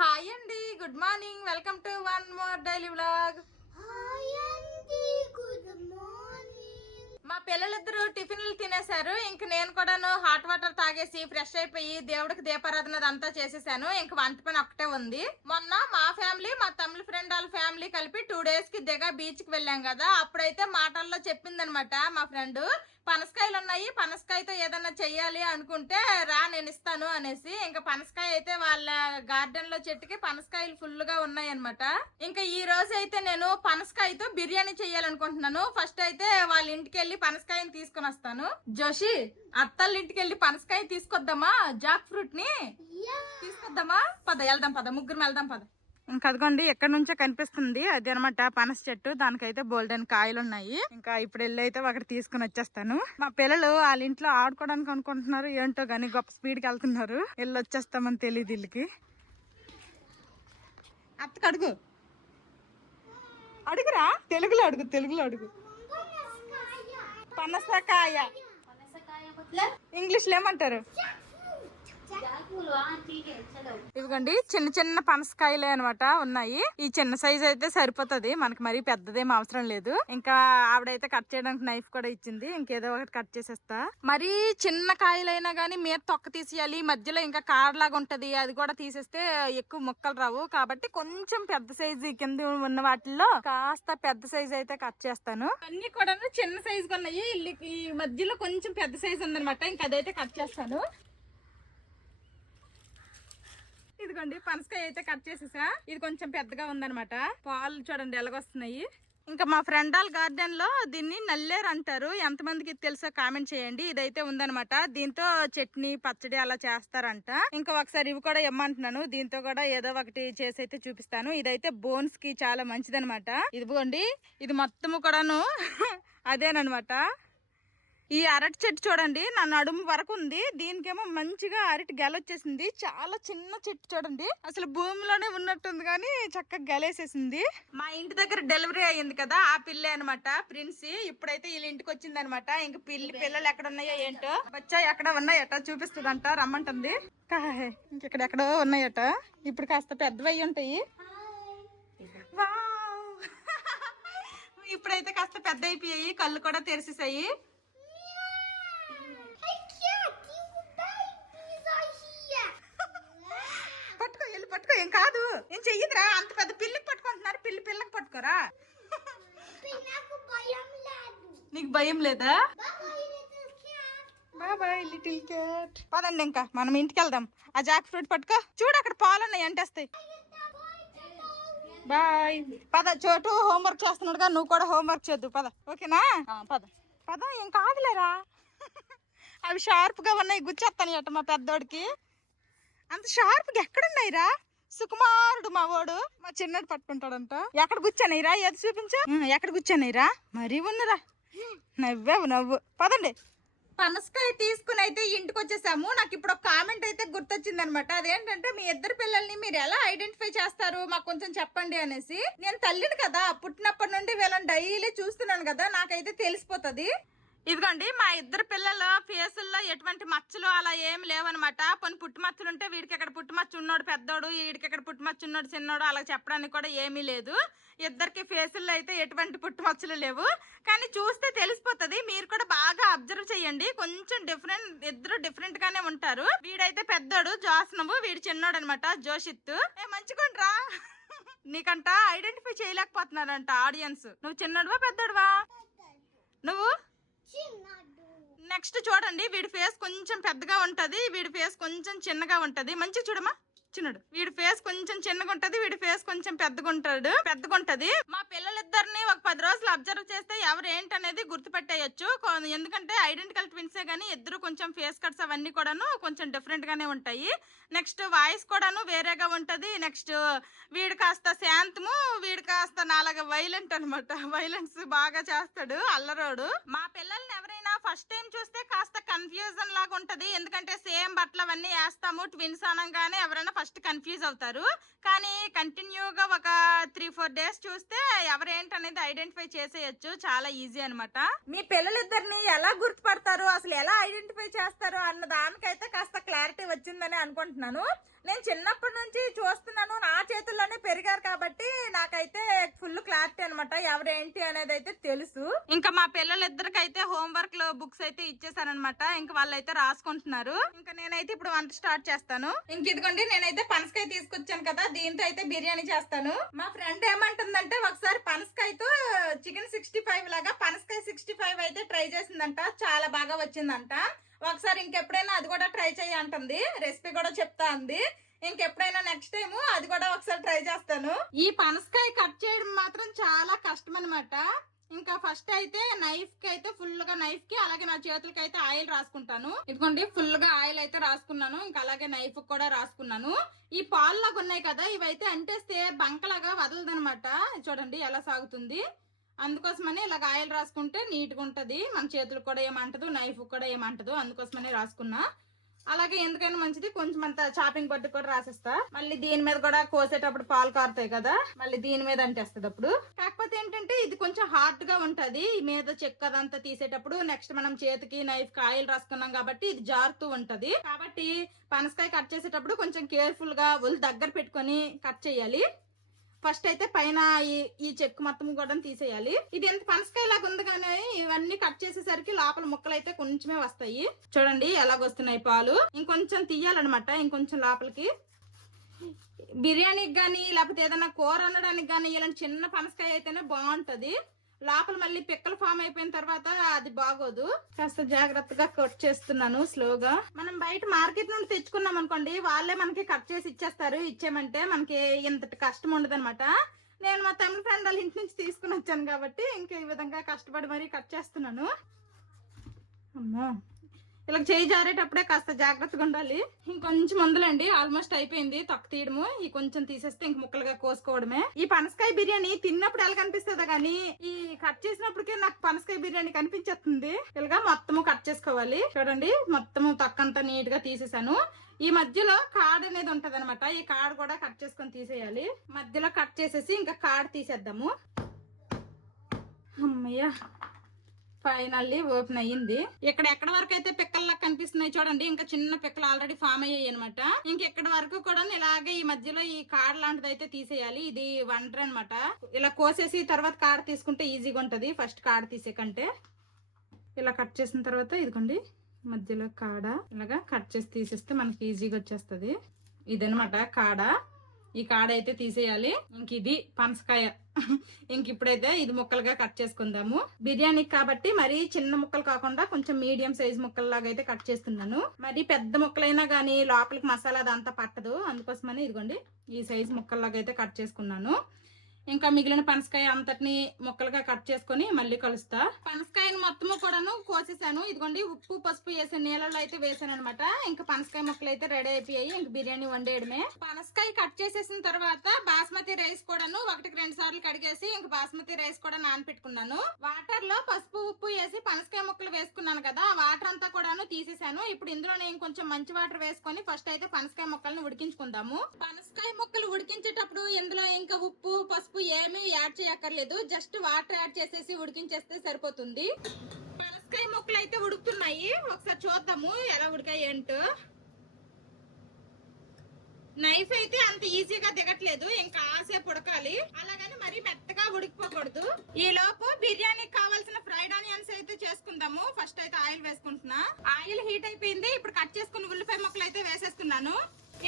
Hi అండి, good morning. Welcome to one more daily vlog. మా పిల్లలిద్దరూ టిఫిన్లు తినేశారు. ఇంక నేను కూడాను హాట్ వాటర్ తాగేసి ఫ్రెష్ అయిపోయి దేవుడికి దీపారాధన అంతా చేసేసాను. ఇంక వంట పని ఒక్కటే ఉంది. మొన్న మా ఫ్యామిలీ, మా తమిళ ఫ్రెండ్ వాళ్ళ ఫ్యామిలీ కలిపి 2 days కి దిగా బీచ్ కి వెళ్ళాం కదా. అప్పుడైతే మాటల్లో చెప్పిందనమాట మా ఫ్రెండ్, పనసకాయలు ఉన్నాయి, పనసకాయతో ఏదన్నా చెయ్యాలి అనుకుంటే రా నేను ఇస్తాను అనేసి. ఇంకా పనసకాయ అయితే వాళ్ళ గార్డెన్ లో చెట్టుకి పనసకాయలు ఫుల్ గా ఉన్నాయి అనమాట. ఇంకా ఈ రోజు అయితే నేను పనసకాయతో బిర్యానీ చెయ్యాలనుకుంటున్నాను. ఫస్ట్ అయితే వాళ్ళ ఇంటికి వెళ్ళి పనసకాయని తీసుకుని వస్తాను. జోషి, అత్తళ్ళ ఇంటికి వెళ్ళి పనసకాయ తీసుకొద్దామా? జాక్ ఫ్రూట్ ని తీసుకొద్దామా? పద వెళ్దాం, పద ముగ్గురు వెళ్దాం పద. ఇంకా అదిగోండి ఎక్కడి నుంచో కనిపిస్తుంది, అది అనమాట పనస చెట్టు. దానికైతే బోల్డెన్ కాయలు ఉన్నాయి. ఇంకా ఇప్పుడు వెళ్ళి అయితే ఒకటి తీసుకుని వచ్చేస్తాను. మా పిల్లలు వాళ్ళ ఇంట్లో ఆడుకోవడానికి అనుకుంటున్నారు, ఏంటో గానీ గొప్ప స్పీడ్ కి వెళ్తున్నారు. వెళ్ళి వచ్చేస్తామని తెలియదు వీళ్ళకి. అత్తకు అడుగు, అడుగురా, తెలుగులో అడుగు, తెలుగులో అడుగు. పనసకాయ ఇంగ్లీష్ లో ఏమంటారు? ఇదిగోండి చిన్న చిన్న పనసకాయలే అనమాట ఉన్నాయి. ఈ చిన్న సైజ్ అయితే సరిపోతుంది మనకి, మరీ పెద్దదేం అవసరం లేదు. ఇంకా ఆవిడైతే కట్ చేయడానికి నైఫ్ కూడా ఇచ్చింది. ఇంకేదో ఒకటి కట్ చేసేస్తా. మరీ చిన్న కాయలైనా గానీ మీద తొక్క తీసేయాలి, మధ్యలో ఇంకా కారలాగా ఉంటది, అది కూడా తీసేస్తే ఎక్కువ ముక్కలు రావు. కాబట్టి కొంచెం పెద్ద సైజు కింద ఉన్న వాటిల్లో కాస్త పెద్ద సైజ్ అయితే కట్ చేస్తాను. అన్ని కూడా చిన్న సైజు ఉన్నాయి. ఈ మధ్యలో కొంచెం పెద్ద సైజు ఉందనమాట, ఇంకా అదైతే కట్ చేస్తాను. ఇదిగోండి పనసకాయ అయితే కట్ చేసేసా. ఇది కొంచెం పెద్దగా ఉందనమాట. పాలు చూడండి ఎలాగొస్తున్నాయి. ఇంకా మా ఫ్రెండ్ వాళ్ళ గార్డెన్ లో దీన్ని నల్లేరు అంటారు. ఎంతమందికి తెలుసో కామెంట్ చేయండి. ఇదైతే ఉందనమాట. దీంతో చట్నీ పచ్చడి అలా చేస్తారంట. ఇంకా ఒకసారి ఇవి కూడా ఇమ్మంటున్నాను. దీంతో కూడా ఏదో ఒకటి చేసి అయితే చూపిస్తాను. ఇదైతే బోన్స్ కి చాలా మంచిదనమాట. ఇదిగోండి ఇది మొత్తము కూడాను అదేనమాట. ఈ అరటి చెట్టు చూడండి నా నడుము వరకు ఉంది. దీనికేమో మంచిగా అరటి గెలొచ్చేసింది. చాలా చిన్న చెట్టు చూడండి, అసలు భూమిలోనే ఉన్నట్టుంది కానీ చక్కగా గెలేసేసింది. మా ఇంటి దగ్గర డెలివరీ అయ్యింది కదా, ఆ పిల్లే అనమాట ప్రిన్సీ. ఇప్పుడైతే వీళ్ళ ఇంటికి వచ్చింది అనమాట. ఇంక పిల్లలు ఎక్కడ ఉన్నాయో ఏంటో, బచ్చా ఎక్కడ ఉన్నాయట చూపిస్తుందంట, రమ్మంటుంది. ఇంకెక్కడెక్కడో ఉన్నాయట. ఇప్పుడు కాస్త పెద్దవి అయ్యి ఉంటాయి. ఇప్పుడైతే కాస్త పెద్ద అయిపోయాయి, కళ్ళు కూడా తెరిసేసాయి. పట్టుకో, వెళ్ళి పట్టుకో, ఏం కాదు, ఏం చెయ్యదురా. అంత పెద్ద పిల్లికి పట్టుకుంటున్నారు, పిల్లకి పట్టుకోరా. నీకు భయం లేదా? Boy little cat. పదండి ఇంకా మనం ఇంటికి వెళ్దాం. ఆ జాక్ ఫ్రూట్ పట్టుకో, చూడు అక్కడ పాలు ఉన్నాయి అంటేస్తాయి. బాయ్. పద, చోటు హోంవర్క్ చేస్తున్నాడుగా, నువ్వు కూడా హోంవర్క్ చేద్దు పద. ఓకేనా? పద పద, ఏం కాదులేరా. అవి షార్ప్ గా ఉన్నాయి, గుచ్చేస్తాను అట మా పెద్దోడికి. అంత షార్ప్ గా ఎక్కడున్నాయిరా? సుకుమారుడు మా వాడు, మా చిన్నడు పట్టుకుంటాడంట. ఎక్కడ గుచ్చానయిరా? ఏది చూపించా, ఎక్కడ గుచ్చానయిరా? మరీ ఉన్నరా, నవ్వావు నవ్వు. పదండి. పనసకాయ తీసుకుని అయితే ఇంటికి వచ్చేసాము. నాకు ఇప్పుడు ఒక కామెంట్ అయితే గుర్తొచ్చింది అనమాట. అదేంటంటే, మీ ఇద్దరు పిల్లల్ని మీరు ఎలా ఐడెంటిఫై చేస్తారు మాకు కొంచెం చెప్పండి అనేసి. నేను తల్లిని కదా, పుట్టినప్పటి నుండి వీళ్ళని డైలీ చూస్తున్నాను కదా, నాకైతే తెలిసిపోతుంది. ఇదిగోండి మా ఇద్దరు పిల్లల ఫేసుల్లో ఎటువంటి మచ్చలు అలా ఏమి లేవనమాట. కొన్ని పుట్టి మచ్చలు ఉంటే వీడికి ఎక్కడ పుట్టి మచ్చ ఉన్నాడు పెద్దోడు, వీడికి ఎక్కడ పుట్టి మచ్చ ఉన్నాడు చిన్నోడు, అలా చెప్పడానికి కూడా ఏమీ లేదు. ఇద్దరికి ఫేసుల్లో అయితే ఎటువంటి పుట్టి మచ్చలు లేవు, కానీ చూస్తే తెలిసిపోతుంది. మీరు కూడా బాగా అబ్జర్వ్ చేయండి. కొంచెం డిఫరెంట్, ఇద్దరు డిఫరెంట్ గానే ఉంటారు. వీడైతే పెద్దోడు జోస్నవు, వీడు చిన్నోడు అనమాట జోషిత్. మంచిగుండ్రా. నీకంట ఐడెంటిఫై చేయలేకపోతున్నారంట ఆడియన్స్. నువ్వు చిన్నోడువా పెద్దోడువా? నువ్వు నెక్స్ట్ చూడండి, వీడి ఫేస్ కొంచెం పెద్దగా ఉంటది, వీడి ఫేస్ కొంచెం చిన్నగా ఉంటది. మంచిగా చూడమ్మా, చిన్నడు. వీడి ఫేస్ కొంచెం చిన్నగా ఉంటది, వీడి ఫేస్ కొంచెం పెద్దగా ఉంటది. మా పిల్లలిద్దరిని ఒక 10 రోజులు అబ్జర్వ్ చేస్తే ఎవరు ఏంటనేది గుర్తుపెట్టేయచ్చు. ఎందుకంటే ఐడెంటికల్ ట్విన్సే గానీ ఇద్దరు కొంచెం ఫేస్ కట్స్ అవన్నీ కూడాను కొంచెం డిఫరెంట్ గానే ఉంటాయి. నెక్స్ట్ వాయిస్ కూడాను వేరేగా ఉంటది. నెక్స్ట్ వీడు కాస్త శాంతము, వీడు కాస్త నాలాగా వైలెంట్ అనమాట. వైలెన్స్ బాగా చేస్తాడు, అల్లరోడు. మా పిల్లల్ని ఎవరైనా ఫస్ట్ టైం చూస్తే కాస్త కన్ఫ్యూజన్ లాగా ఉంటది. ఎందుకంటే సేమ్ బట్టలు అవన్నీ వేస్తాము, ట్విన్స్ అనగానే ఎవరైనా ఫస్ట్ కన్ఫ్యూజ్ అవుతారు. కానీ కంటిన్యూగా ఒక 3-4 డేస్ చూస్తే ఎవరేంటనేది ఐడెంటిఫై చేసేయచ్చు. చాలా ఈజీ అనమాట. మీ పిల్లలిద్దరిని ఎలా గుర్తుపడతారు, అసలు ఎలా ఐడెంటిఫై చేస్తారు అన్న దానికైతే కాస్త క్లారిటీ వచ్చిందని అనుకుంటున్నాను. నేను చిన్నప్పటి నుంచి చూస్తున్నాను, ఫుల్ క్లారిటీ అనమాట ఎవరేంటి అనేది అయితే తెలుసు. ఇంకా మా పిల్లలిద్దరికైతే హోంవర్క్ లో బుక్స్ అయితే ఇచ్చేసారనమాట. ఇంకా వాళ్ళైతే రాసుకుంటున్నారు. ఇంకా నేనైతే ఇప్పుడు వంట స్టార్ట్ చేస్తాను. ఇంక ఇదిగోండి నేనైతే పనసకాయ తీసుకొచ్చాను కదా, దీంతో అయితే బిర్యానీ చేస్తాను. మా ఫ్రెండ్ ఏమంటుందంటే ఒకసారి పనసకాయతో చికెన్ 65 లాగా పనసకాయ 65 అయితే ట్రై చేసిందంట, చాలా బాగా వచ్చిందంట. ఒకసారి ఇంకెప్పుడైనా అది కూడా ట్రై చేయి అంటుంది, రెసిపీ కూడా చెప్తా అంది. ఇంకెప్పుడైనా నెక్స్ట్ టైం అది కూడా ఒకసారి ట్రై చేస్తాను. ఈ పనసకాయ కట్ చేయడం మాత్రం చాలా కష్టం అనమాట. ఇంకా ఫస్ట్ అయితే నైఫ్ కి అయితే ఫుల్ గా నైఫ్ కి అలాగే నా చేతులకి అయితే ఆయిల్ రాసుకుంటాను. ఇదిగోండి ఫుల్ గా ఆయిల్ అయితే రాసుకున్నాను. ఇంకా అలాగే నైఫ్ కూడా రాసుకున్నాను. ఈ పాలు లాగా ఉన్నాయి కదా, ఇవైతే అంటేస్తే బంకలాగా వదలదనమాట. చూడండి ఎలా సాగుతుంది. అందుకోసమని ఇలాగ ఆయిల్ రాసుకుంటే నీట్ గా ఉంటది. మన చేతులకు కూడా ఏమంటదు, నైఫ్ కూడా ఏమంటదు. అందుకోసమని రాసుకున్నా. అలాగే ఎందుకైనా మంచిది కొంచెం అంత చాపింగ్ బట్టి కూడా రాసేస్తా. మళ్ళీ దీని మీద కూడా కోసేటప్పుడు పాలు కారుతాయి కదా, మళ్ళీ దీని మీద అంటేస్తుంది అప్పుడు. కాకపోతే ఏంటంటే ఇది కొంచెం హార్డ్ గా ఉంటది. ఈ మీద చెక్క అదంతా తీసేటప్పుడు నెక్స్ట్ మనం చేతికి నైఫ్ కి ఆయిల్ రాసుకున్నాం కాబట్టి ఇది జారుతూ ఉంటది. కాబట్టి పనసకాయ కట్ చేసేటప్పుడు కొంచెం కేర్ఫుల్ గా ఒళ్ళు దగ్గర పెట్టుకొని కట్ చేయాలి. ఫస్ట్ అయితే పైన ఈ చెక్కు మొత్తం కూడా తీసేయాలి. ఇది ఎంత పనసకాయ లాగా ఉంది కానీ ఇవన్నీ కట్ చేసేసరికి లోపల ముక్కలు అయితే కొంచెమే వస్తాయి. చూడండి ఎలాగొస్తున్నాయి పాలు. ఇంకొంచెం తీయాలన్నమాట, ఇంకొంచెం లోపలికి. బిర్యానీకి గానీ లేకపోతే ఏదైనా కూర వండడానికి గానీ ఇలాంటి చిన్న పనసకాయ అయితేనే బాగుంటది. లోపల మళ్ళీ పిక్కలు ఫామ్ అయిపోయిన తర్వాత అది బాగోదు. కాస్త జాగ్రత్తగా కట్ చేస్తున్నాను స్లోగా. మనం బయట మార్కెట్ నుండి తెచ్చుకున్నాం అనుకోండి, వాళ్ళే మనకి కట్ చేసి ఇచ్చేస్తారు. ఇచ్చేయమంటే మనకి ఇంత కష్టం ఉండదు అనమాట. నేను మా తమిళ ఫ్రెండ్ వాళ్ళ ఇంటి నుంచి తీసుకుని వచ్చాను కాబట్టి ఇంకా ఈ విధంగా కష్టపడి మరీ కట్ చేస్తున్నాను. అమ్మో, ఇలా చేయి జారేటప్పుడే కాస్త జాగ్రత్తగా ఉండాలి. ఇంకొంచెం ముందులండి, ఆల్మోస్ట్ అయిపోయింది తొక్క తీయడము. ఈ కొంచెం తీసేస్తే ఇంక ముక్కలుగా కోసుకోవడమే. ఈ పనసకాయ బిర్యానీ తిన్నప్పుడు ఎలా కనిపిస్తుందో గానీ ఈ కట్ చేసినప్పటికే నాకు పనసకాయ బిర్యానీ కనిపించేస్తుంది. ఇలాగా మొత్తము కట్ చేసుకోవాలి. చూడండి మొత్తము తొక్కంతా నీట్ గా తీసేసాను. ఈ మధ్యలో కాడ్ అనేది ఉంటది అనమాట, ఈ కాడ్ కూడా కట్ చేసుకొని తీసేయాలి. మధ్యలో కట్ చేసేసి ఇంకా కాడ్ తీసేద్దాము. అమ్మయ్య, ఫైనల్లీ ఓపెన్ అయ్యింది. ఇక్కడ ఎక్కడ వరకు అయితే పిక్కల్లా కనిపిస్తున్నాయి చూడండి, ఇంకా చిన్న పిక్కలు ఆల్రెడీ ఫామ్ అయ్యాయి అనమాట. ఇంకెక్కడి వరకు కూడా ఇలాగే ఈ మధ్యలో ఈ కాడ్ లాంటిది అయితే తీసేయాలి. ఇది వండర్ అనమాట. ఇలా కోసేసి తర్వాత కాడ తీసుకుంటే ఈజీగా ఉంటది. ఫస్ట్ కాడ తీసే కంటే ఇలా కట్ చేసిన తర్వాత ఇదిగోండి మధ్యలో కాడ ఇలాగా కట్ చేసి తీసేస్తే మనకి ఈజీగా వచ్చేస్తుంది. ఇదనమాట కాడ. ఈ కాడ అయితే తీసేయాలి. ఇంక ఇది పనసకాయ. ఇంక ఇప్పుడైతే ఇది ముక్కలుగా కట్ చేసుకుందాము. బిర్యానీకి కాబట్టి మరీ చిన్న ముక్కలు కాకుండా కొంచెం మీడియం సైజ్ ముక్కల్లాగా అయితే కట్ చేస్తున్నాను. మరి పెద్ద ముక్కలైనా గానీ లోపలికి మసాలా అదంతా పట్టదు. అందుకోసమని ఇదిగోండి ఈ సైజ్ ముక్కల్లాగా అయితే కట్ చేసుకున్నాను. ఇంకా మిగిలిన పనసకాయ అంతటిని ముక్కలుగా కట్ చేసుకుని మళ్ళీ కలుస్తా. పనసకాయను మొత్తము కూడాను కోసేసాను. ఇదిగోండి ఉప్పు పసుపు వేసే నీళ్ళలో అయితే వేసాను అనమాట. ఇంకా పనసకాయ ముక్కలు అయితే రెడీ అయిపోయాయి. ఇంక బిర్యానీ వండేయడమే. పనసకాయ కట్ చేసేసిన తర్వాత బాస్మతి రైస్ కూడాను 1-2 సార్లు కడిగేసి ఇంక బాస్మతి రైస్ కూడా నానపెట్టుకున్నాను. వాటర్ లో పసుపు ఉప్పు వేసి పనసకాయ ముక్కలు వేసుకున్నాను కదా, ఆ వాటర్ అంతా కూడాను తీసేసాను. ఇప్పుడు ఇందులో నేను కొంచెం మంచి వాటర్ వేసుకొని ఫస్ట్ అయితే పనసకాయ ముక్కల్ని ఉడికించుకుందాము. పనసకాయ ముక్కలు ఉడికించేటప్పుడు ఇందులో ఇంకా ఉప్పు పసుపు ఏమీ యాడ్ చేయక్కర్లేదు. జస్ట్ వాటర్ యాడ్ చేసేసి ఉడికించేస్తే సరిపోతుంది. పనసకాయ ముక్కలు అయితే ఉడుకుతున్నాయి. ఒకసారి చూద్దాము ఎలా ఉడికాయి ఏంటో. నైఫ్ అయితే అంత ఈజీగా దిగట్లేదు. ఇంకా ఆసేపు ఉడకాలి. అలాగని మరీ మెత్తగా ఉడికిపోకూడదు. ఈ లోపు బిర్యానీకి కావాల్సిన ఫ్రైడ్ ఆనియన్స్ అయితే చేసుకుందాము. ఫస్ట్ అయితే ఆయిల్ వేసుకుంటున్నా. ఆయిల్ హీట్ అయిపోయింది. ఇప్పుడు కట్ చేసుకున్న ఉల్లిపాయ ముక్కలు అయితే వేసేస్తున్నాను.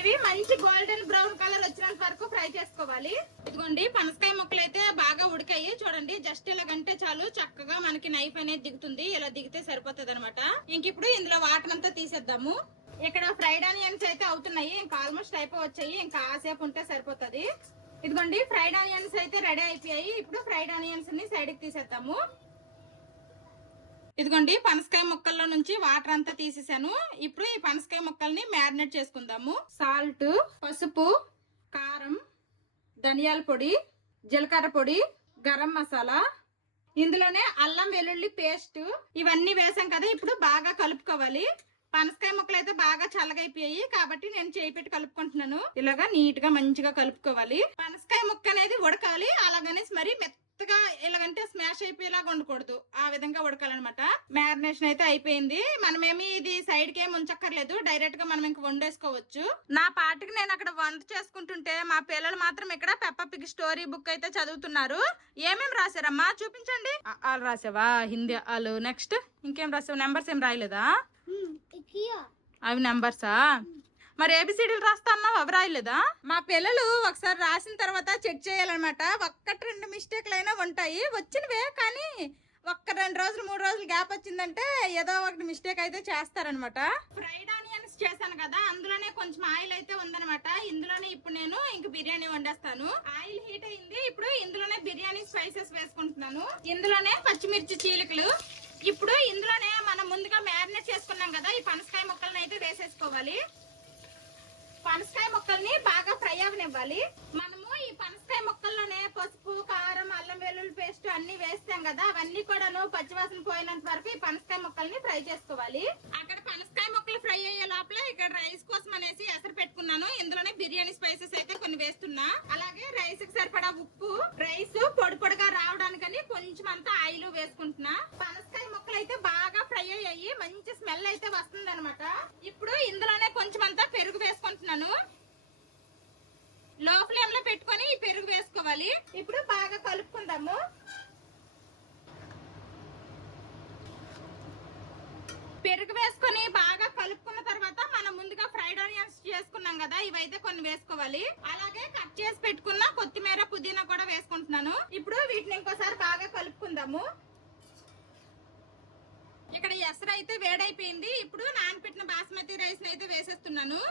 ఇవి మంచి గోల్డెన్ బ్రౌన్ కలర్ వచ్చినంత వరకు ఫ్రై చేసుకోవాలి. ఇదిగోండి పనసకాయ ముక్కలు అయితే బాగా ఉడికాయి. చూడండి జస్ట్ ఇలాగంటే చాలు, చక్కగా మనకి నైఫ్ అనేది దిగుతుంది. ఇలా దిగితే సరిపోతుంది అనమాట. ఇంక ఇప్పుడు ఇందులో వాటర్ అంతా తీసేద్దాము. ఇక్కడ ఫ్రైడ్ ఆనియన్స్ అయితే అవుతున్నాయి. ఇంకా ఆల్మోస్ట్ అయిపోవచ్చాయి. ఇంకా ఆసేపు ఉంటే సరిపోతుంది. ఇదిగోండి ఫ్రైడ్ ఆనియన్స్ అయితే రెడీ అయిపోయాయి. ఇప్పుడు ఫ్రైడ్ ఆనియన్స్ ని సైడ్ కి తీసేద్దాము. ఇదిగోండి పనసకాయ ముక్కల్లో నుంచి వాటర్ అంతా తీసేసాను. ఇప్పుడు ఈ పనసకాయ ముక్కల్ని మ్యారినేట్ చేసుకుందాము. సాల్ట్, పసుపు, కారం, ధనియాల పొడి, జీలకర్ర పొడి, గరం మసాలా, ఇందులోనే అల్లం వెల్లుల్లి పేస్ట్ ఇవన్నీ వేసాం కదా. ఇప్పుడు బాగా కలుపుకోవాలి. పనసకాయ ముక్కలు అయితే బాగా చల్లగైపోయాయి కాబట్టి నేను చేయి పెట్టి కలుపుకుంటున్నాను. ఇలాగా నీట్ గా మంచిగా కలుపుకోవాలి. పనసకాయ ముక్క అనేది ఉడకాలి. అలాగనేసి మరి మెత్తగా ఎలాగంటే స్మాష్ అయిపోయేలాగా ఉండకూడదు, ఆ విధంగా ఉడకాలన్నమాట. మ్యారినేషన్ అయితే అయిపోయింది. మనమేమి ఇది సైడ్ కి ఏమి ఉంచక్కర్లేదు, డైరెక్ట్ గా మనం ఇంక వండేసుకోవచ్చు. నా పాటికి నేను అక్కడ వంట చేసుకుంటుంటే మా పిల్లలు మాత్రం ఇక్కడ పెప్పా పిగ్ స్టోరీ బుక్ అయితే చదువుతున్నారు. ఏమేమి రాశారమ్మా చూపించండి. వాళ్ళు రాసావా? హిందీ వాళ్ళు. నెక్స్ట్ ఇంకేం రాసావు? నెంబర్స్ ఏం రాయలేదా? అవి నెంబర్సా? మరి ఏబిసిడీలు రాస్తా అన్నావు, అవి రాయలేదా? మా పిల్లలు ఒకసారి రాసిన తర్వాత చెక్ చేయాలన్నమాట. ఒక్కటి రెండు మిస్టేక్లు అయినా ఉంటాయి, వచ్చినవే. కానీ ఒక్క 2 రోజులు 3 రోజులు గ్యాప్ వచ్చిందంటే ఏదో ఒకటి మిస్టేక్ అయితే చేస్తారనమాట. ఫ్రైడ్ ఆనియన్స్ చేశాను కదా, అందులోనే కొంచెం ఆయిల్ అయితే ఉందనమాట. ఇందులోనే ఇప్పుడు నేను ఇంక బిర్యానీ వండేస్తాను. ఆయిల్ హీట్ అయింది. ఇప్పుడు ఇందులోనే బిర్యానీ స్పైసెస్ వేసుకుంటున్నాను. ఇందులోనే పచ్చిమిర్చి చీలికలు. ఇప్పుడు ఇందులోనే మనం ముందుగా మ్యారినేట్ చేసుకున్నాం కదా, ఈ పనసకాయ ముక్కలను అయితే వేసేసుకోవాలి. పనసకాయ ముక్కల్ని బాగా ఫ్రై అవనివ్వాలి. మనము ఈ పనసకాయ ముక్కల్లోనే పసుపు, కారం, అల్లం వెల్లుల్లి పేస్ట్ అన్ని వేస్తాం కదా, అవన్నీ కూడాను పచ్చివాసన పోయినంత వరకు ఈ పనసకాయ ముక్కల్ని ఫ్రై చేసుకోవాలి. అక్కడ పనసకాయ ముక్కలు ఫ్రై అయ్యే లోపల ఇక్కడ రైస్ కోసం అనేసి ఎసరు పెట్టుకున్నాను. ఇందులోనే బిర్యానీ స్పైసెస్ అయితే కొన్ని వేస్తున్నా. అలాగే రైస్ కి సరిపడా ఉప్పు, రైస్ పొడి పొడిగా రావడానికని కొంచెం అంతా ఆయిల్ వేసుకుంటున్నా. పనసకాయ ముక్కలు అయితే బాగా ఫ్రై అయ్యాయి, మంచి స్మెల్ అయితే వస్తుంది అనమాట. ఇప్పుడు ఇందులోనే కొంచెం అంతా పెరుగు వేసుకుంటున్నాను. లో ఫ్లేమ్ లో పెట్టుకొని ఈ పెరుగు వేసుకోవాలి. ఇప్పుడు బాగా కలుపుకుందాము. పెరుగు వేసుకొని బాగా కలుపుకున్న తర్వాత మనం ముందుగా ఫ్రైడ్ ఆనియన్స్ చేసుకున్నాం కదా, ఇవైతే కొన్ని వేసుకోవాలి. అలాగే కట్ చేసి పెట్టుకున్న కొత్తిమీర, పుదీనా కూడా వేసుకుంటున్నాను. ఇప్పుడు వీటిని ఇంకోసారి బాగా కలుపుకుందాము. ఇక్కడ ఎసరు అయితే వేడైపోయింది. ఇప్పుడు నానబెట్టిన బాస్మతి రైస్ అయితే వేసేస్తున్నాను.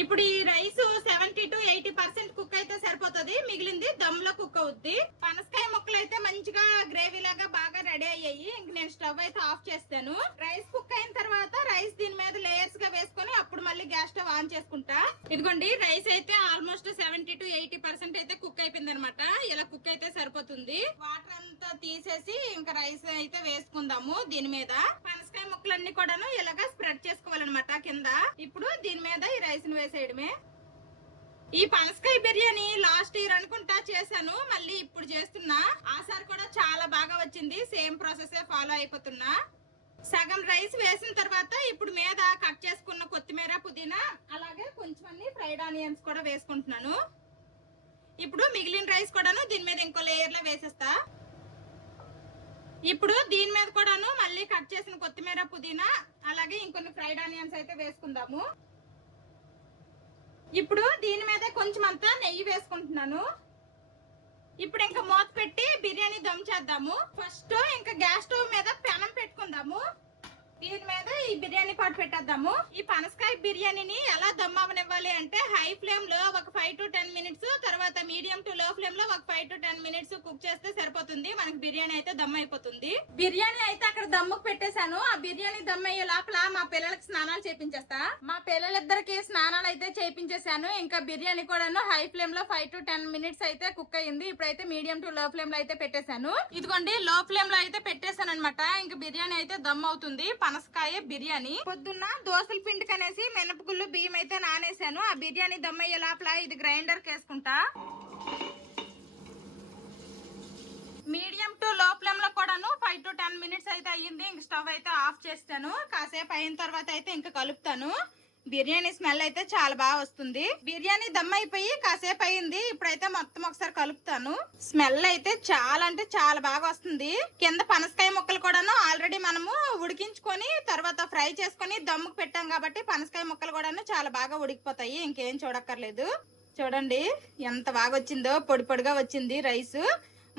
ఇప్పుడు ఈ రైస్ 70 to 80% కుక్ అయితే సరిపోతుంది, మిగిలింది దమ్ లో కుక్ అవుద్ది. పనసకాయ ముక్కలు అయితే మంచిగా గ్రేవీ లాగా బాగా రెడీ అయ్యాయి. ఇంక నేను స్టవ్ అయితే ఆఫ్ చేస్తాను. రైస్ కుక్ అయిన తర్వాత రైస్ దీని మీద లేయర్స్ గా వేసుకొని అప్పుడు మళ్ళీ గ్యాస్ స్టవ్ ఆన్ చేసుకుంటా. ఇదిగోండి, రైస్ అయితే ఆల్మోస్ట్ 70 to 80% అయితే కుక్ అయిపోయింది అనమాట. ఇలా కుక్ అయితే సరిపోతుంది. వాటర్ అంతా తీసేసి ఇంకా రైస్ అయితే వేసుకుందాము దీని మీద. పనసకాయ ముక్కలన్నీ కూడాను ఇలాగా స్ప్రెడ్ చేసుకోవాలన్నమాట కింద. ఇప్పుడు దీని మీద ఈ రైస్ వేసేయడమే. ఈ పనసకాయ బిర్యానీ లాస్ట్ ఇయర్ అనుకుంటా చేశాను, మళ్ళీ ఇప్పుడు చేస్తున్నా. ఆసారి కూడా చాలా బాగా వచ్చింది. సేమ్ ప్రాసెస్ ఫాలో అయిపోతున్నా. సగం రైస్ వేసిన తర్వాత ఇప్పుడు మీద కట్ చేసుకున్న కొత్తిమీర, పుదీనా, అలాగే కొంచెం ఫ్రైడ్ ఆనియన్స్ కూడా వేసుకుంటున్నాను. ఇప్పుడు మిగిలిన రైస్ కూడాను దీని మీద ఇంకో లేయర్ లో వేసేస్తా. ఇప్పుడు దీని మీద కూడాను మళ్ళీ కట్ చేసిన కొత్తిమీర, పుదీనా, అలాగే ఇంకొన్ని ఫ్రైడ్ ఆనియన్స్ అయితే వేసుకుందాము. ఇప్పుడు దీని మీద కొంచెం అంతా నెయ్యి వేసుకుంటున్నాను. ఇప్పుడు ఇంకా మూత పెట్టి బిర్యానీ దమ్ చేద్దాము. ఫస్ట్ ఇంకా గ్యాస్ స్టవ్ మీద పెనం పెట్టుకుందాము. దీని మీద ఈ బిర్యానీ పాట్ పెట్టేద్దాము. ఈ పనసకాయ బిర్యానీని ఎలా దమ్ అవనివ్వాలి అంటే హై ఫ్లేమ్ లో ఒక 5 to 10 minutes, తర్వాత మీడియం టు లో ఫ్లేమ్ లో ఒక 5 to 10 minutes కుక్ చేస్తే సరిపోతుంది. మనకి బిర్యానీ అయితే దమ్ అయిపోతుంది. బిర్యానీ అయితే అక్కడ దమ్ముకు పెట్టేశాను. ఆ బిర్యానీ దమ్ అయ్యే లోపల మా పిల్లలకి స్నానాలు చేపించేస్తా. మా పిల్లలిద్దరికి స్నానాలు అయితే చేపించేశాను. ఇంకా బిర్యానీ కూడాను హై ఫ్లేమ్ లో 5 to 10 minutes అయితే కుక్ అయ్యింది. ఇప్పుడైతే మీడియం టు లో ఫ్లేమ్ లో అయితే పెట్టేశాను. ఇదిగోండి, లో ఫ్లేమ్ లో అయితే పెట్టేశాను అనమాట. ఇంకా బిర్యానీ అయితే దమ్ అవుతుంది. పనసకాయ బిర్యానీ. పొద్దున్న దోసల పిండికి అనేసి మినపగుళ్ళు, బియ్యం అయితే నానేసాను. ఆ బిర్యానీ దమ్ అయ్యే లోపల ఇది గ్రైండర్ కేసుకుంటా. మీడియం టు లో ఫ్లేమ్ లో కూడాను 5 to 10 minutes అయితే అయ్యింది. ఇంక స్టవ్ అయితే ఆఫ్ చేస్తాను. కాసేపు అయిన తర్వాత అయితే ఇంకా కలుపుతాను. బిర్యానీ స్మెల్ అయితే చాలా బాగా వస్తుంది. బిర్యానీ దమ్ అయిపోయి కాసేపు అయింది. ఇప్పుడైతే మొత్తం ఒకసారి కలుపుతాను. స్మెల్ అయితే చాలా అంటే చాలా బాగా వస్తుంది. కింద పనసకాయ ముక్కలు కూడాను ఆల్రెడీ మనము ఉడికించుకొని తర్వాత ఫ్రై చేసుకొని దమ్ముకు పెట్టాం కాబట్టి పనసకాయ ముక్కలు కూడాను చాలా బాగా ఉడికిపోతాయి. ఇంకేం చూడక్కర్లేదు. చూడండి ఎంత బాగా వచ్చిందో, పొడి పొడిగా వచ్చింది రైస్.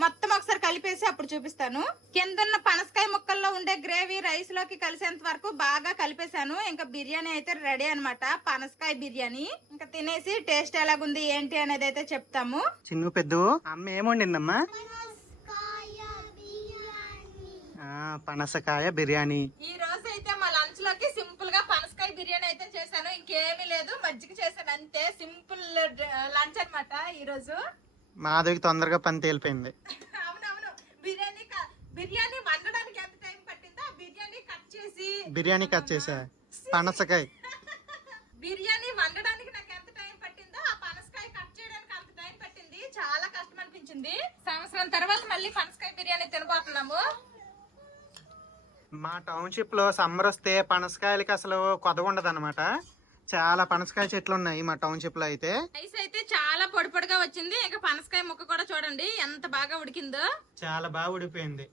మొత్తం ఒకసారి కలిపేసి అప్పుడు చూపిస్తాను. కిందన్న పనసకాయ ముక్కల్లో ఉండే గ్రేవీ రైస్ లోకి కలిసేంత వరకు బాగా కలిపేశాను. ఇంకా బిర్యానీ అయితే రెడీ అనమాట. పనసకాయ బిర్యానీ. ఇంకా తినేసి టేస్ట్ ఎలాగుంది ఏంటి అనేది అయితే చెప్తాము. చిన్ను పెద్ద అమ్మ ఏమండిందమ్మా? పనసకాయ బిర్యానీ. ఈ రోజు అయితే మా లంచ్ లోకి సింపుల్ గా పనసకాయ బిర్యానీ అయితే చేశాను. ఇంకేమీ లేదు, మజ్జిగ చేశాను అంతే. సింపుల్ లంచ్ అనమాట ఈ రోజు. మాధవికి తొందరగా పని తేలిపోయింది. అవునవును. బిర్యానీ వండడానికి ఎంత టైం పట్టిందో బిర్యానీ కట్ చేసా. పనసకాయ బిర్యానీ వండడానికి నాకు ఎంత టైం పట్టిందో ఆ పనసకాయ కట్ చేయడానికి అంత టైం పట్టింది. చాలా తినబోతున్నాము. మా టౌన్షిప్ లో సమ్మర్ వస్తే పనసకాయలకి అసలు కొదవ ఉండదు అనమాట. చాలా పనసకాయ చెట్లు ఉన్నాయి మా టౌన్షిప్ లో అయితే. ఐస్ అయితే చాలా పొడి పొడిగా వచ్చింది. ఇంకా పనసకాయ ముక్క కూడా చూడండి ఎంత బాగా ఉడికిందో. చాలా బాగా ఉడిపోయింది.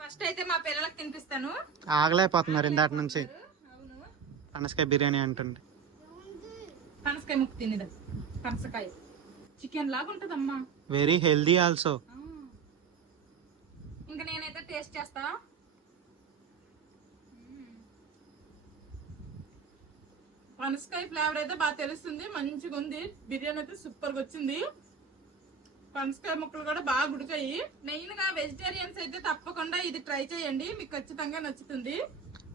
ఫస్ట్ అయితే మా పిల్లలకు తినిపిస్తాను. ఆగలేకపోతున్నారు ఇందాటి నుంచి. అవును, పనసకాయ బిర్యానీ అంటుంది. పనసకాయ ముక్క తినేదా. పనసకాయ చికెన్ లాగా ఉంటదమ్మా. Very healthy also. ఇంకా నేనైతే టేస్ట్ చేస్తా. పనసకాయ ఫ్లేవర్ అయితే బాగా తెలుస్తుంది, మంచిగా ఉంది. బిర్యానీ అయితే సూపర్ గా వచ్చింది. పనసకాయ ముక్కలు కూడా బాగా ఉడికాయి. మెయిన్ గా వెజిటేరియన్స్ అయితే తప్పకుండా ఇది ట్రై చేయండి, మీకు ఖచ్చితంగా నచ్చుతుంది.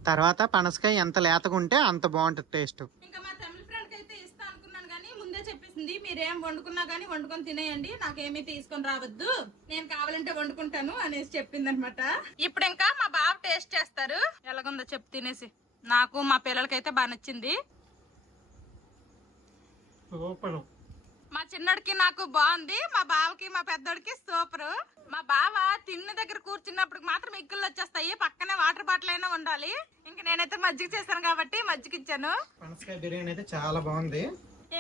తర్వాత పనసకాయ ఎంత లేతగా ఉంటే అంత బాగుంటది టేస్ట్. ఇంకా మా తమిళ ఫ్రెండ్ కి అయితే ఇస్తా అనుకున్నాను కానీ ముందే చెప్పేసింది, మీరేం వండుకున్నా గానీ వండుకొని తినేయండి, నాకేమీ తీసుకొని రావద్దు, నేను కావాలంటే వండుకుంటాను అనేసి చెప్పింది అనమాట. ఇప్పుడు ఇంకా మా బావ టేస్ట్ చేస్తారు, ఎలాగుందో చెప్పు తినేసి. నాకు మా పిల్లలకైతే బాగా నచ్చింది. సూపర్. మా చిన్నడికి నాకు బాగుంది, మా బావకి మా పెద్దోడికి సూపర్. మా బావ తిన్న దగ్గర కూర్చున్నప్పుడు మాత్రం ఎగ్గులు వచ్చేస్తాయి, పక్కనే వాటర్ బాటిల్ అయినా ఉండాలి. ఇంక నేనైతే మజ్జిగ చేశాను కాబట్టి మజ్జిగ ఇచ్చాను. పనసకాయ బిర్యానీ అయితే చాలా బాగుంది.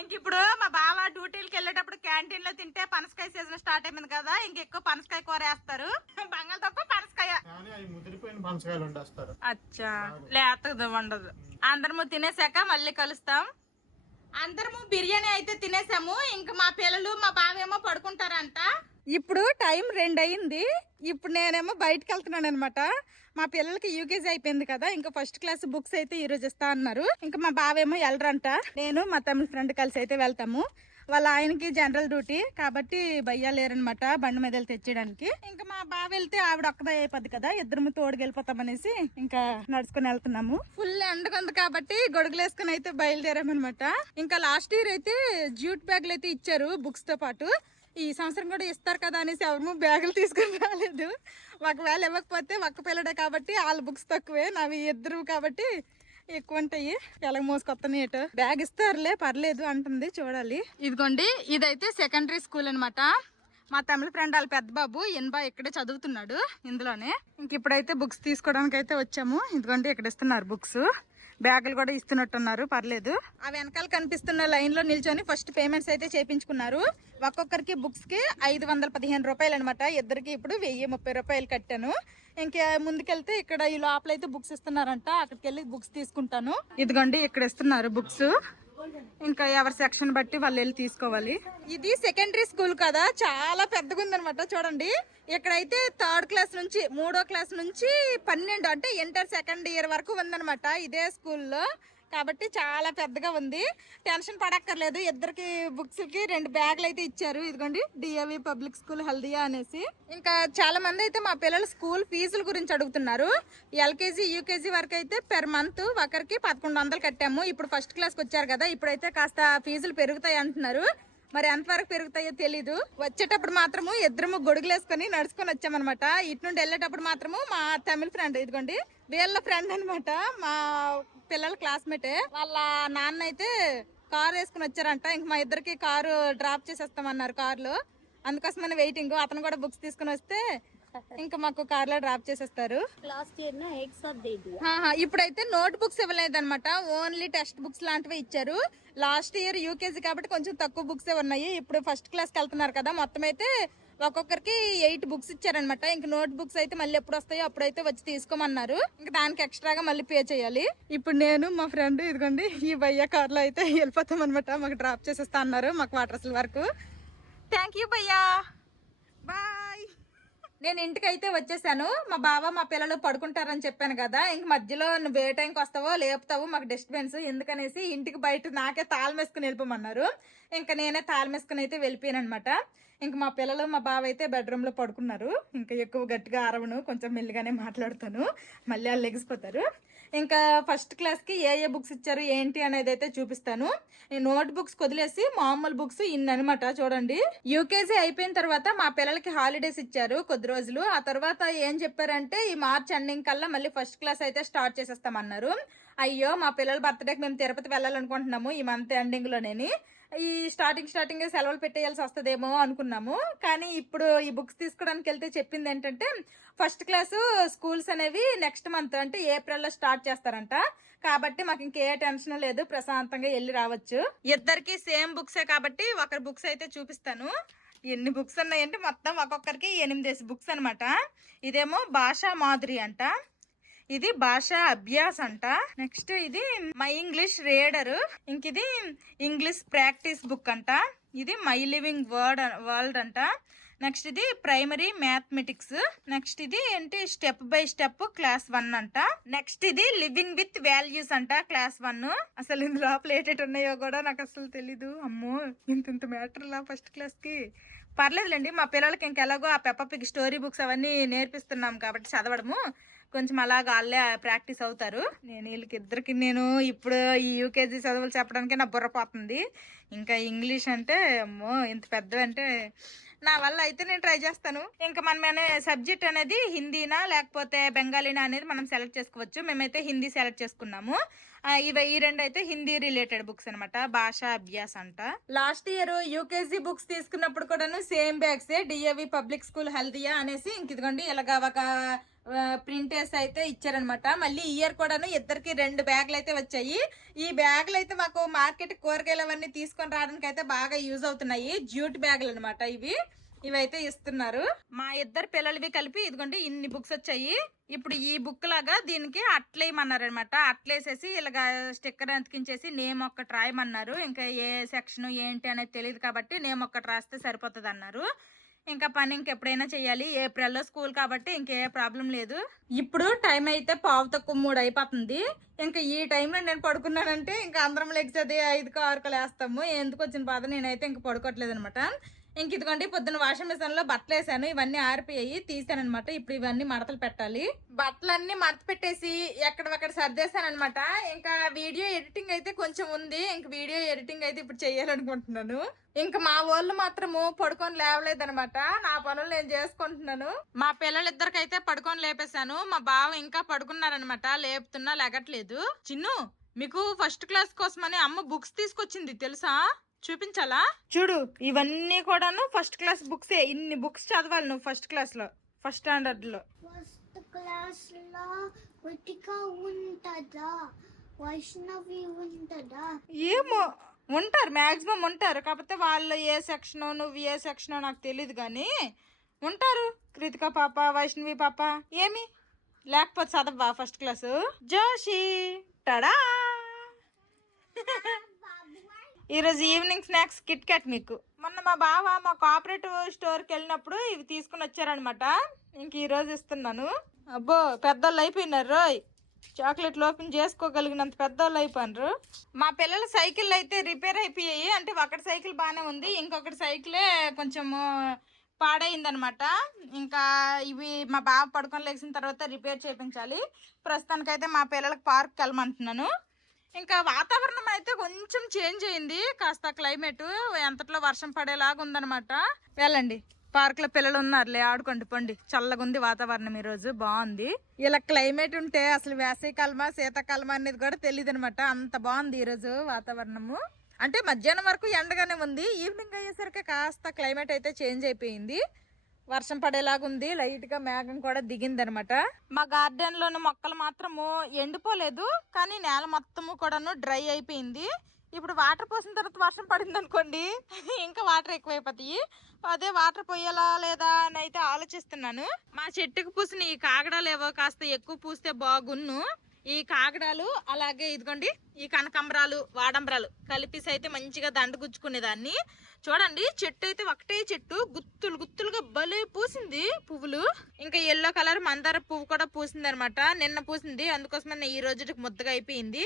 ఇంక ఇప్పుడు మా బావ డ్యూటీలకి వెళ్ళేటప్పుడు క్యాంటీన్ లో తింటే పనసకాయ సీజన్ స్టార్ట్ అయిపోయింది కదా, ఇంకెక్కువ పనసకాయ కూర వేస్తారు. బంగాళదుంప పనసకాయ ముదిరిపోయిన పనసకాయలు ఉండేస్తారు. అచ్చా లేతది ఉండదు. అందరము తినేసాక మళ్ళీ కలుస్తాం. అందరము బిర్యానీ అయితే తినేసాము. ఇంకా మా పిల్లలు మా బావేమో పడుకుంటారంట. ఇప్పుడు టైం 2 అయింది. ఇప్పుడు నేనేమో బయటకు వెళ్తున్నాను అనమాట. మా పిల్లలకి యూకేజీ అయిపోయింది కదా, ఇంకా ఫస్ట్ క్లాస్ బుక్స్ అయితే ఈ రోజు ఇస్తా అన్నారు. ఇంకా మా బావేమో వెళ్ళరంట, నేను మా తమిళ ఫ్రెండ్ కలిసి అయితే వెళ్తాము. వాళ్ళ ఆయనకి జనరల్ డ్యూటీ కాబట్టి భయ్యా లేరనమాట బండి మీద వెళ్ళి తెచ్చేయడానికి. ఇంకా మా బావ వెళ్తే ఆవిడ ఒక్కదే అయిపోద్ది కదా, ఇద్దరు తోడుకి వెళ్ళిపోతామనేసి ఇంకా నడుచుకుని వెళ్తున్నాము. ఫుల్ ఎండకుంది కాబట్టి గొడుగులు వేసుకుని అయితే బయలుదేరామనమాట. ఇంకా లాస్ట్ ఇయర్ అయితే జ్యూట్ బ్యాగులు అయితే ఇచ్చారు బుక్స్ తో పాటు. ఈ సంవత్సరం కూడా ఇస్తారు కదా అనేసి ఎవరు బ్యాగులు తీసుకుని రాలేదు. ఒకవేళ ఇవ్వకపోతే ఒక్క పిల్లడే కాబట్టి వాళ్ళ బుక్స్ తక్కువే, నావి ఇద్దరు కాబట్టి ఎక్కువ ఉంటాయి. ఎలాగ మోసుకొస్తాను ఏటో. బ్యాగ్ ఇస్తారులే పర్లేదు అంటుంది, చూడాలి. ఇదిగోండి ఇదైతే సెకండరీ స్కూల్ అనమాట. మా తమిళ ఫ్రెండ్ వాళ్ళ పెద్ద బాబు ఎన్బా ఇక్కడే చదువుతున్నాడు ఇందులోనే. ఇంక ఇప్పుడైతే బుక్స్ తీసుకోవడానికి అయితే వచ్చాము. ఇదిగోండి ఇక్కడ ఇస్తున్నారు బుక్స్, బ్యాగులు కూడా ఇస్తున్నట్టున్నారు, పర్లేదు. ఆ వెనకాల కనిపిస్తున్న లైన్ లో నిల్చొని ఫస్ట్ పేమెంట్స్ అయితే చేయించుకున్నారు. ఒక్కొక్కరికి బుక్స్ కి 515 రూపాయలు అనమాట. ఇద్దరికి ఇప్పుడు 1030 రూపాయలు కట్టాను. ఇంకా ముందుకెళ్తే ఇక్కడ ఈ లోపలైతే బుక్స్ ఇస్తున్నారంట, అక్కడికి వెళ్ళి బుక్స్ తీసుకుంటాను. ఇదిగోండి ఇక్కడ ఇస్తున్నారు బుక్స్, ఇంకా ఎవరి సెక్షన్ బట్టి వాళ్ళు వెళ్ళి తీసుకోవాలి. ఇది సెకండరీ స్కూల్ కదా, చాలా పెద్దగా ఉందనమాట. చూడండి ఇక్కడైతే 3rd క్లాస్ నుంచి 3వ క్లాస్ నుంచి 12 అంటే ఇంటర్ సెకండ్ ఇయర్ వరకు ఉందనమాట ఇదే స్కూల్లో. కాబట్టి చాలా పెద్దగా ఉంది, టెన్షన్ పడక్కర్లేదు. ఇద్దరికి బుక్స్ కి 2 బ్యాగులు అయితే ఇచ్చారు. ఇదిగోండి డిఏవి పబ్లిక్ స్కూల్ హెల్దియా అనేసి. ఇంకా చాలా మంది అయితే మా పిల్లలు స్కూల్ ఫీజుల గురించి అడుగుతున్నారు. ఎల్కేజీ యూకేజీ వరకు అయితే పెర్ మంత్ ఒకరికి 1100 కట్టాము. ఇప్పుడు ఫస్ట్ క్లాస్కి వచ్చారు కదా, ఇప్పుడైతే కాస్త ఫీజులు పెరుగుతాయి అంటున్నారు. మరి ఎంతవరకు పెరుగుతాయో తెలీదు. వచ్చేటప్పుడు మాత్రము ఇద్దరము గొడుగులు వేసుకొని నడుచుకొని వచ్చామన్నమాట. ఇటు నుండి వెళ్ళేటప్పుడు మాత్రము మా తమిళ ఫ్రెండ్, ఇదిగోండి వీళ్ళ ఫ్రెండ్ అనమాట, మా పిల్లల క్లాస్మేటే, వాళ్ళ నాన్న అయితే కారు వేసుకుని వచ్చారంట. ఇంక మా ఇద్దరికి కారు డ్రాప్ చేసేస్తామన్నారు కారులో, అందుకోసమని వెయిటింగ్. అతను కూడా బుక్స్ తీసుకుని వస్తే ఇంకా మాకు కార్ లో డ్రాప్ చేసేస్తారు. ఇప్పుడైతే నోట్ బుక్స్ ఇవ్వలేదు అనమాట, ఓన్లీ టెక్స్ట్ బుక్స్ లాంటివి ఇచ్చారు. లాస్ట్ ఇయర్ యూకేజీ కాబట్టి కొంచెం తక్కువ బుక్స్ ఉన్నాయి. ఇప్పుడు ఫస్ట్ క్లాస్ కి వెళ్తున్నారు కదా, మొత్తం అయితే ఒక్కొక్కరికి 8 బుక్స్ ఇచ్చారనమాట. ఇంక నోట్ బుక్స్ అయితే మళ్ళీ ఎప్పుడు వస్తాయో అప్పుడైతే వచ్చి తీసుకోమన్నారు. ఇంకా దానికి ఎక్స్ట్రాగా మళ్ళీ పే చేయాలి. ఇప్పుడు నేను మా ఫ్రెండ్ ఇదిగోండి ఈ భయ్య కార్ లో అయితే వెళ్ళిపోతాం అనమాట. మాకు డ్రాప్ చేసేస్తా అన్నారు మాకు వాటర్స్ వరకు. థ్యాంక్ యూ భయ్యా, బాయ్. నేను ఇంటికి అయితే వచ్చేసాను. మా బావ మా పిల్లలు పడుకుంటారని చెప్పాను కదా, ఇంక మధ్యలో నువ్వు ఏ టైంకి వస్తావో లేపుతావు, మాకు డిస్టర్బెన్స్ ఎందుకనేసి ఇంటికి బయట నాకే తాళం వేసుకుని వెళ్ళిపోమన్నారు. ఇంకా నేనే తాళం వేసుకుని అయితే వెళ్ళిపోయాను అనమాట. ఇంక మా పిల్లలు మా బావ అయితే బెడ్రూమ్ లో పడుకున్నారు. ఇంకా ఎక్కువ గట్టిగా అరవను, కొంచెం మెల్లిగానే మాట్లాడుతాను, మళ్ళీ వాళ్ళు లెగిసిపోతారు. ఇంకా ఫస్ట్ క్లాస్ కి ఏ బుక్స్ ఇచ్చారు ఏంటి అనేది అయితే చూపిస్తాను. ఈ నోట్ బుక్స్ వదిలేసి మామూలు బుక్స్ ఇన్ని అనమాట. చూడండి యూకేజీ అయిపోయిన తర్వాత మా పిల్లలకి హాలిడేస్ ఇచ్చారు కొద్ది రోజులు. ఆ తర్వాత ఏం చెప్పారంటే ఈ మార్చ్ ఎండింగ్ కల్లా మళ్ళీ ఫస్ట్ క్లాస్ అయితే స్టార్ట్ చేసేస్తామన్నారు. అయ్యో మా పిల్లల బర్త్డేకి మేము తిరుపతి వెళ్ళాలనుకుంటున్నాము ఈ మంత్ ఎండింగ్ లోనేని. ఈ స్టార్టింగ్ సెలవులు పెట్టేయాల్సి వస్తుందేమో అనుకున్నాము. కానీ ఇప్పుడు ఈ బుక్స్ తీసుకోవడానికి వెళ్తే చెప్పింది ఏంటంటే ఫస్ట్ క్లాసు స్కూల్స్ అనేవి నెక్స్ట్ మంత్ అంటే ఏప్రిల్లో స్టార్ట్ చేస్తారంట. కాబట్టి మాకు ఇంకే టెన్షన్ లేదు, ప్రశాంతంగా వెళ్ళి రావచ్చు. ఇద్దరికి సేమ్ బుక్సే కాబట్టి ఒకరి బుక్స్ అయితే చూపిస్తాను. ఎన్ని బుక్స్ ఉన్నాయంటే మొత్తం ఒక్కొక్కరికి 8 బుక్స్ అనమాట. ఇదేమో భాషా మాధురి అంట, ఇది భాషా అభ్యాస్ అంట, నెక్స్ట్ ఇది మై ఇంగ్లీష్ రీడర్, ఇంక ఇది ఇంగ్లీష్ ప్రాక్టీస్ బుక్ అంట, ఇది మై లివింగ్ వరల్డ్ అంట, నెక్స్ట్ ఇది ప్రైమరీ మ్యాథమెటిక్స్, నెక్స్ట్ ఇది ఏంటి స్టెప్ బై స్టెప్ క్లాస్ 1 అంట, నెక్స్ట్ ఇది లివింగ్ విత్ వాల్యూస్ అంట క్లాస్ 1. అసలు ఇందులో ప్లేటెట్ ఉన్నాయో కూడా నాకు అసలు తెలీదు. అమ్మో ఇంత మ్యాటర్లా ఫస్ట్ క్లాస్ కి. పర్లేదులేండి, మా పిల్లలకి ఇంకెలాగో ఆ పెప్ప పిగ్ స్టోరీ బుక్స్ అవన్నీ నేర్పిస్తున్నాం కాబట్టి చదవడము కొంచెం అలాగా వాళ్ళే ప్రాక్టీస్ అవుతారు. వీళ్ళకిద్దరికి నేను ఇప్పుడు ఈ యూకేజీ చదువులు చెప్పడానికి నా బుర్ర పోతుంది. ఇంకా ఇంగ్లీష్ అంటే అమ్మో ఇంత పెద్దవంటే నా వల్ల అయితే నేను ట్రై చేస్తాను. ఇంకా మనం సబ్జెక్ట్ అనేది హిందీనా లేకపోతే బెంగాలీనా అనేది మనం సెలెక్ట్ చేసుకోవచ్చు. మేమైతే హిందీ సెలెక్ట్ చేసుకున్నాము. ఈ రెండు అయితే హిందీ రిలేటెడ్ బుక్స్ అనమాట, భాషా అభ్యాస్ అంట. లాస్ట్ ఇయర్ యూకేజీ బుక్స్ తీసుకున్నప్పుడు కూడాను సేమ్ బ్యాగ్సే, డిఏవి పబ్లిక్ స్కూల్ హెల్దియా అనేసి ఇంక ఇదిగోండి ఇలాగా ఒక ప్రింటేస్ అయితే ఇచ్చారనమాట. మళ్ళీ ఇయర్ కూడాను ఇద్దరికి 2 బ్యాగులు అయితే వచ్చాయి. ఈ బ్యాగులు అయితే మాకు మార్కెట్ కూరగాయలు అవన్నీ తీసుకొని రావడానికి అయితే బాగా యూజ్ అవుతున్నాయి. జ్యూట్ బ్యాగులు అనమాట ఇవైతే ఇస్తున్నారు. మా ఇద్దరు పిల్లలవి కలిపి ఇదిగోండి ఇన్ని బుక్స్ వచ్చాయి. ఇప్పుడు ఈ బుక్ లాగా దీనికి అట్లేయమన్నారు అనమాట. అట్లేసేసి ఇలాగా స్టిక్కర్ అతికించేసి నేమ్ ఒక్కటి రాయమన్నారు. ఇంకా ఏ సెక్షన్ ఏంటి అనేది తెలియదు కాబట్టి నేమ్ ఒక్కటి రాస్తే సరిపోతుంది అన్నారు. ఇంకా పని ఇంకెప్పుడైనా చెయ్యాలి. ఏప్రిల్లో స్కూల్ కాబట్టి ఇంకే ప్రాబ్లం లేదు. ఇప్పుడు టైం అయితే 2:15 అయిపోతుంది. ఇంకా ఈ టైంలో నేను పడుకున్నానంటే ఇంకా అందరం లెగ్సేది 5కో 6కో లేస్తాము. ఎందుకు వచ్చిన బాధ, నేనైతే ఇంక పడుకోవట్లేదు అనమాట. ఇంక ఇదిగోండి పొద్దున్న వాషింగ్ మిషన్ లో బట్టలు వేసాను, ఇవన్నీ ఆరిపోయాయి, తీసాను అనమాట. ఇప్పుడు ఇవన్నీ మడతలు పెట్టాలి. బట్టలన్నీ మడత పెట్టేసి ఎక్కడక్కడ సర్దేశాను అనమాట. ఇంకా వీడియో ఎడిటింగ్ అయితే కొంచెం ఉంది. ఇంక వీడియో ఎడిటింగ్ అయితే ఇప్పుడు చెయ్యాలనుకుంటున్నాను. ఇంకా మా వాళ్ళు మాత్రము పడుకొని లేవలేదనమాట. నా పనులు నేను చేసుకుంటున్నాను. మా పిల్లలిద్దరికైతే పడుకొని లేపేశాను. మా బావ ఇంకా పడుకున్నారనమాట, లేపుతున్నా లెగట్లేదు. చిన్ను, మీకు ఫస్ట్ క్లాస్ కోసమని అమ్మ బుక్స్ తీసుకొచ్చింది తెలుసా, చూపించాలా? చూడు, ఇవన్నీ కూడాను ఫస్ట్ క్లాస్ బుక్సే. ఇన్ని బుక్స్ చదవాలి నువ్వు ఫస్ట్ క్లాస్ లో, ఫస్ట్ స్టాండర్డ్ లో. ఫస్ట్ క్లాస్ లో ఉంటదా, వైష్ణవి ఉంటదా? ఏమో ఉంటారు, మాక్సిమం ఉంటారు. కాకపోతే వాళ్ళు ఏ సెక్షన్ నువ్వు ఏ సెక్షన్ నాకు తెలియదు కానీ ఉంటారు. కృతిక పాప, వైష్ణవి పాప. ఏమి లేకపోతే చదవా ఫస్ట్ క్లాసు? జోషి టడా. ఈరోజు ఈవినింగ్ స్నాక్స్ కిట్ క్యాట్ మీకు. మొన్న మా బావ మా కోఆపరేటివ్ స్టోర్కి వెళ్ళినప్పుడు ఇవి తీసుకుని వచ్చారనమాట. ఇంక ఈరోజు ఇస్తున్నాను. అబ్బో పెద్దోళ్ళు అయిపోయినారు రోయ్, చాక్లెట్లు ఓపెన్ చేసుకోగలిగినంత పెద్దోళ్ళు అయిపోయినారు. మా పిల్లల సైకిల్ అయితే రిపేర్ అయిపోయాయి. అంటే ఒకటి సైకిల్ బాగానే ఉంది, ఇంకొకటి సైకిలే కొంచెము పాడైందనమాట. ఇంకా ఇవి మా బావ పడుకొని లేచిన తర్వాత రిపేర్ చేయించాలి. ప్రస్తుతానికైతే మా పిల్లలకి పార్క్కి వెళ్ళమంటున్నాను. ఇంకా వాతావరణం అయితే కొంచెం చేంజ్ అయింది, కాస్త క్లైమేట్ ఎంతట్లో వర్షం పడేలాగా ఉందనమాట. వెళ్ళండి, పార్క్ లో పిల్లలు ఉన్నారులే, ఆడుకోండి పండి. చల్లగా ఉంది వాతావరణం, ఈరోజు బాగుంది. ఇలా క్లైమేట్ ఉంటే అసలు వేసవికాలమా శీతాకాలమా అనేది కూడా తెలియదు అనమాట. అంత బాగుంది ఈరోజు వాతావరణము. అంటే మధ్యాహ్నం వరకు ఎండగానే ఉంది, ఈవినింగ్ అయ్యేసరికి కాస్త క్లైమేట్ అయితే చేంజ్ అయిపోయింది. వర్షం పడేలాగా ఉంది, లైట్ గా మేఘం కూడా దిగింది అనమాట. మా గార్డెన్ లోని మొక్కలు మాత్రము ఎండిపోలేదు, కానీ నేల మొత్తము కూడాను డ్రై అయిపోయింది. ఇప్పుడు వాటర్ పోసిన తర్వాత వర్షం పడింది అనుకోండి, ఇంకా వాటర్ ఎక్కువైపోతాయి. అదే వాటర్ పోయాలా లేదా అని అయితే ఆలోచిస్తున్నాను. మా చెట్టుకు పూసిన ఈ కాగడాలు ఏవో కాస్త ఎక్కువ పూస్తే బాగున్ను. ఈ కాగడాలు అలాగే ఇదిగోండి ఈ కనకాంబరాలు, వాడంబరాలు కలిపేసి అయితే మంచిగా దండ గుచ్చుకునేదాన్ని. చూడండి, చెట్టు అయితే ఒకటే చెట్టు గుత్తులు గుత్తులుగా భలే పూసింది పువ్వులు. ఇంకా ఎల్లో కలర్ మందార పువ్వు కూడా పూసింది అనమాట, నిన్న పూసింది. అందుకోసమే ఈ రోజుకి ముద్దగా అయిపోయింది,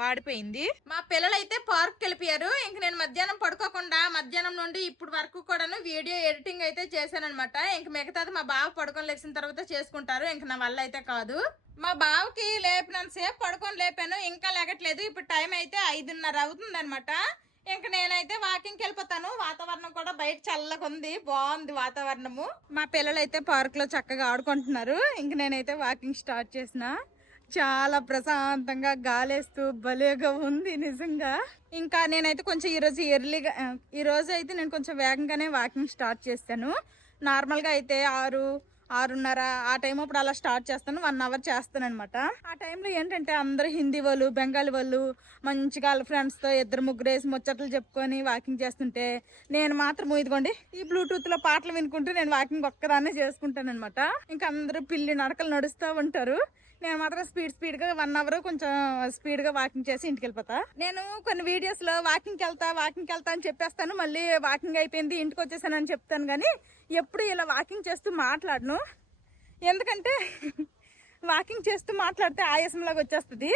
వాడిపోయింది. మా పిల్లలు అయితే పార్క్ వెళ్ళిపోయారు. ఇంక నేను మధ్యాహ్నం పడుకోకుండా మధ్యాహ్నం నుండి ఇప్పుడు వరకు కూడాను వీడియో ఎడిటింగ్ అయితే చేశానమాట. ఇంక మిగతాది మా బావ పడుకొని లేచిన తర్వాత చేసుకుంటారు. ఇంక నా వల్ల అయితే కాదు. మా బావకి లేపినంతసేపు పడుకొని లేపాను, ఇంకా లేగట్లేదు. ఇప్పుడు టైం అయితే 5:30 అవుతుంది అనమాట. ఇంక నేనైతే వాకింగ్కి వెళ్ళిపోతాను. వాతావరణం కూడా బయట చల్లగా ఉంది, బాగుంది వాతావరణము. మా పిల్లలు అయితే పార్క్ లో చక్కగా ఆడుకుంటున్నారు. ఇంక నేనైతే వాకింగ్ స్టార్ట్ చేసిన. చాలా ప్రశాంతంగా గాలేస్తూ భలేగా ఉంది నిజంగా. ఇంకా నేనైతే కొంచెం ఈరోజు ఎర్లీగా, ఈరోజు అయితే నేను కొంచెం వేగంగానే వాకింగ్ స్టార్ట్ చేశాను. నార్మల్గా అయితే 6-6:30 ఆ టైం అప్పుడు అలా స్టార్ట్ చేస్తాను. 1 అవర్ చేస్తాను అనమాట. ఆ టైంలో ఏంటంటే అందరూ హిందీ వాళ్ళు, బెంగాలీ వాళ్ళు మంచిగా వాళ్ళ ఫ్రెండ్స్తో 2-3 వేసి ముచ్చట్లు చెప్పుకొని వాకింగ్ చేస్తుంటే నేను మాత్రం ఇదిగోండి ఈ బ్లూటూత్లో పాటలు వినుకుంటూ నేను వాకింగ్ ఒక్కదాన్నే చేసుకుంటాను అనమాట. ఇంకా అందరూ పిల్లి నడకలు నడుస్తూ ఉంటారు. నేను మాత్రం స్పీడ్గా 1 అవర్ కొంచెం స్పీడ్గా వాకింగ్ చేసి ఇంటికి వెళ్ళిపోతా. నేను కొన్ని వీడియోస్లో వాకింగ్కి వెళ్తా అని చెప్పేస్తాను, మళ్ళీ వాకింగ్ అయిపోయింది ఇంటికి వచ్చేసానని చెప్తాను. కానీ ఎప్పుడు ఇలా వాకింగ్ చేస్తూ మాట్లాడను, ఎందుకంటే వాకింగ్ చేస్తూ మాట్లాడితే ఆయాసంలాగా వచ్చేస్తుంది.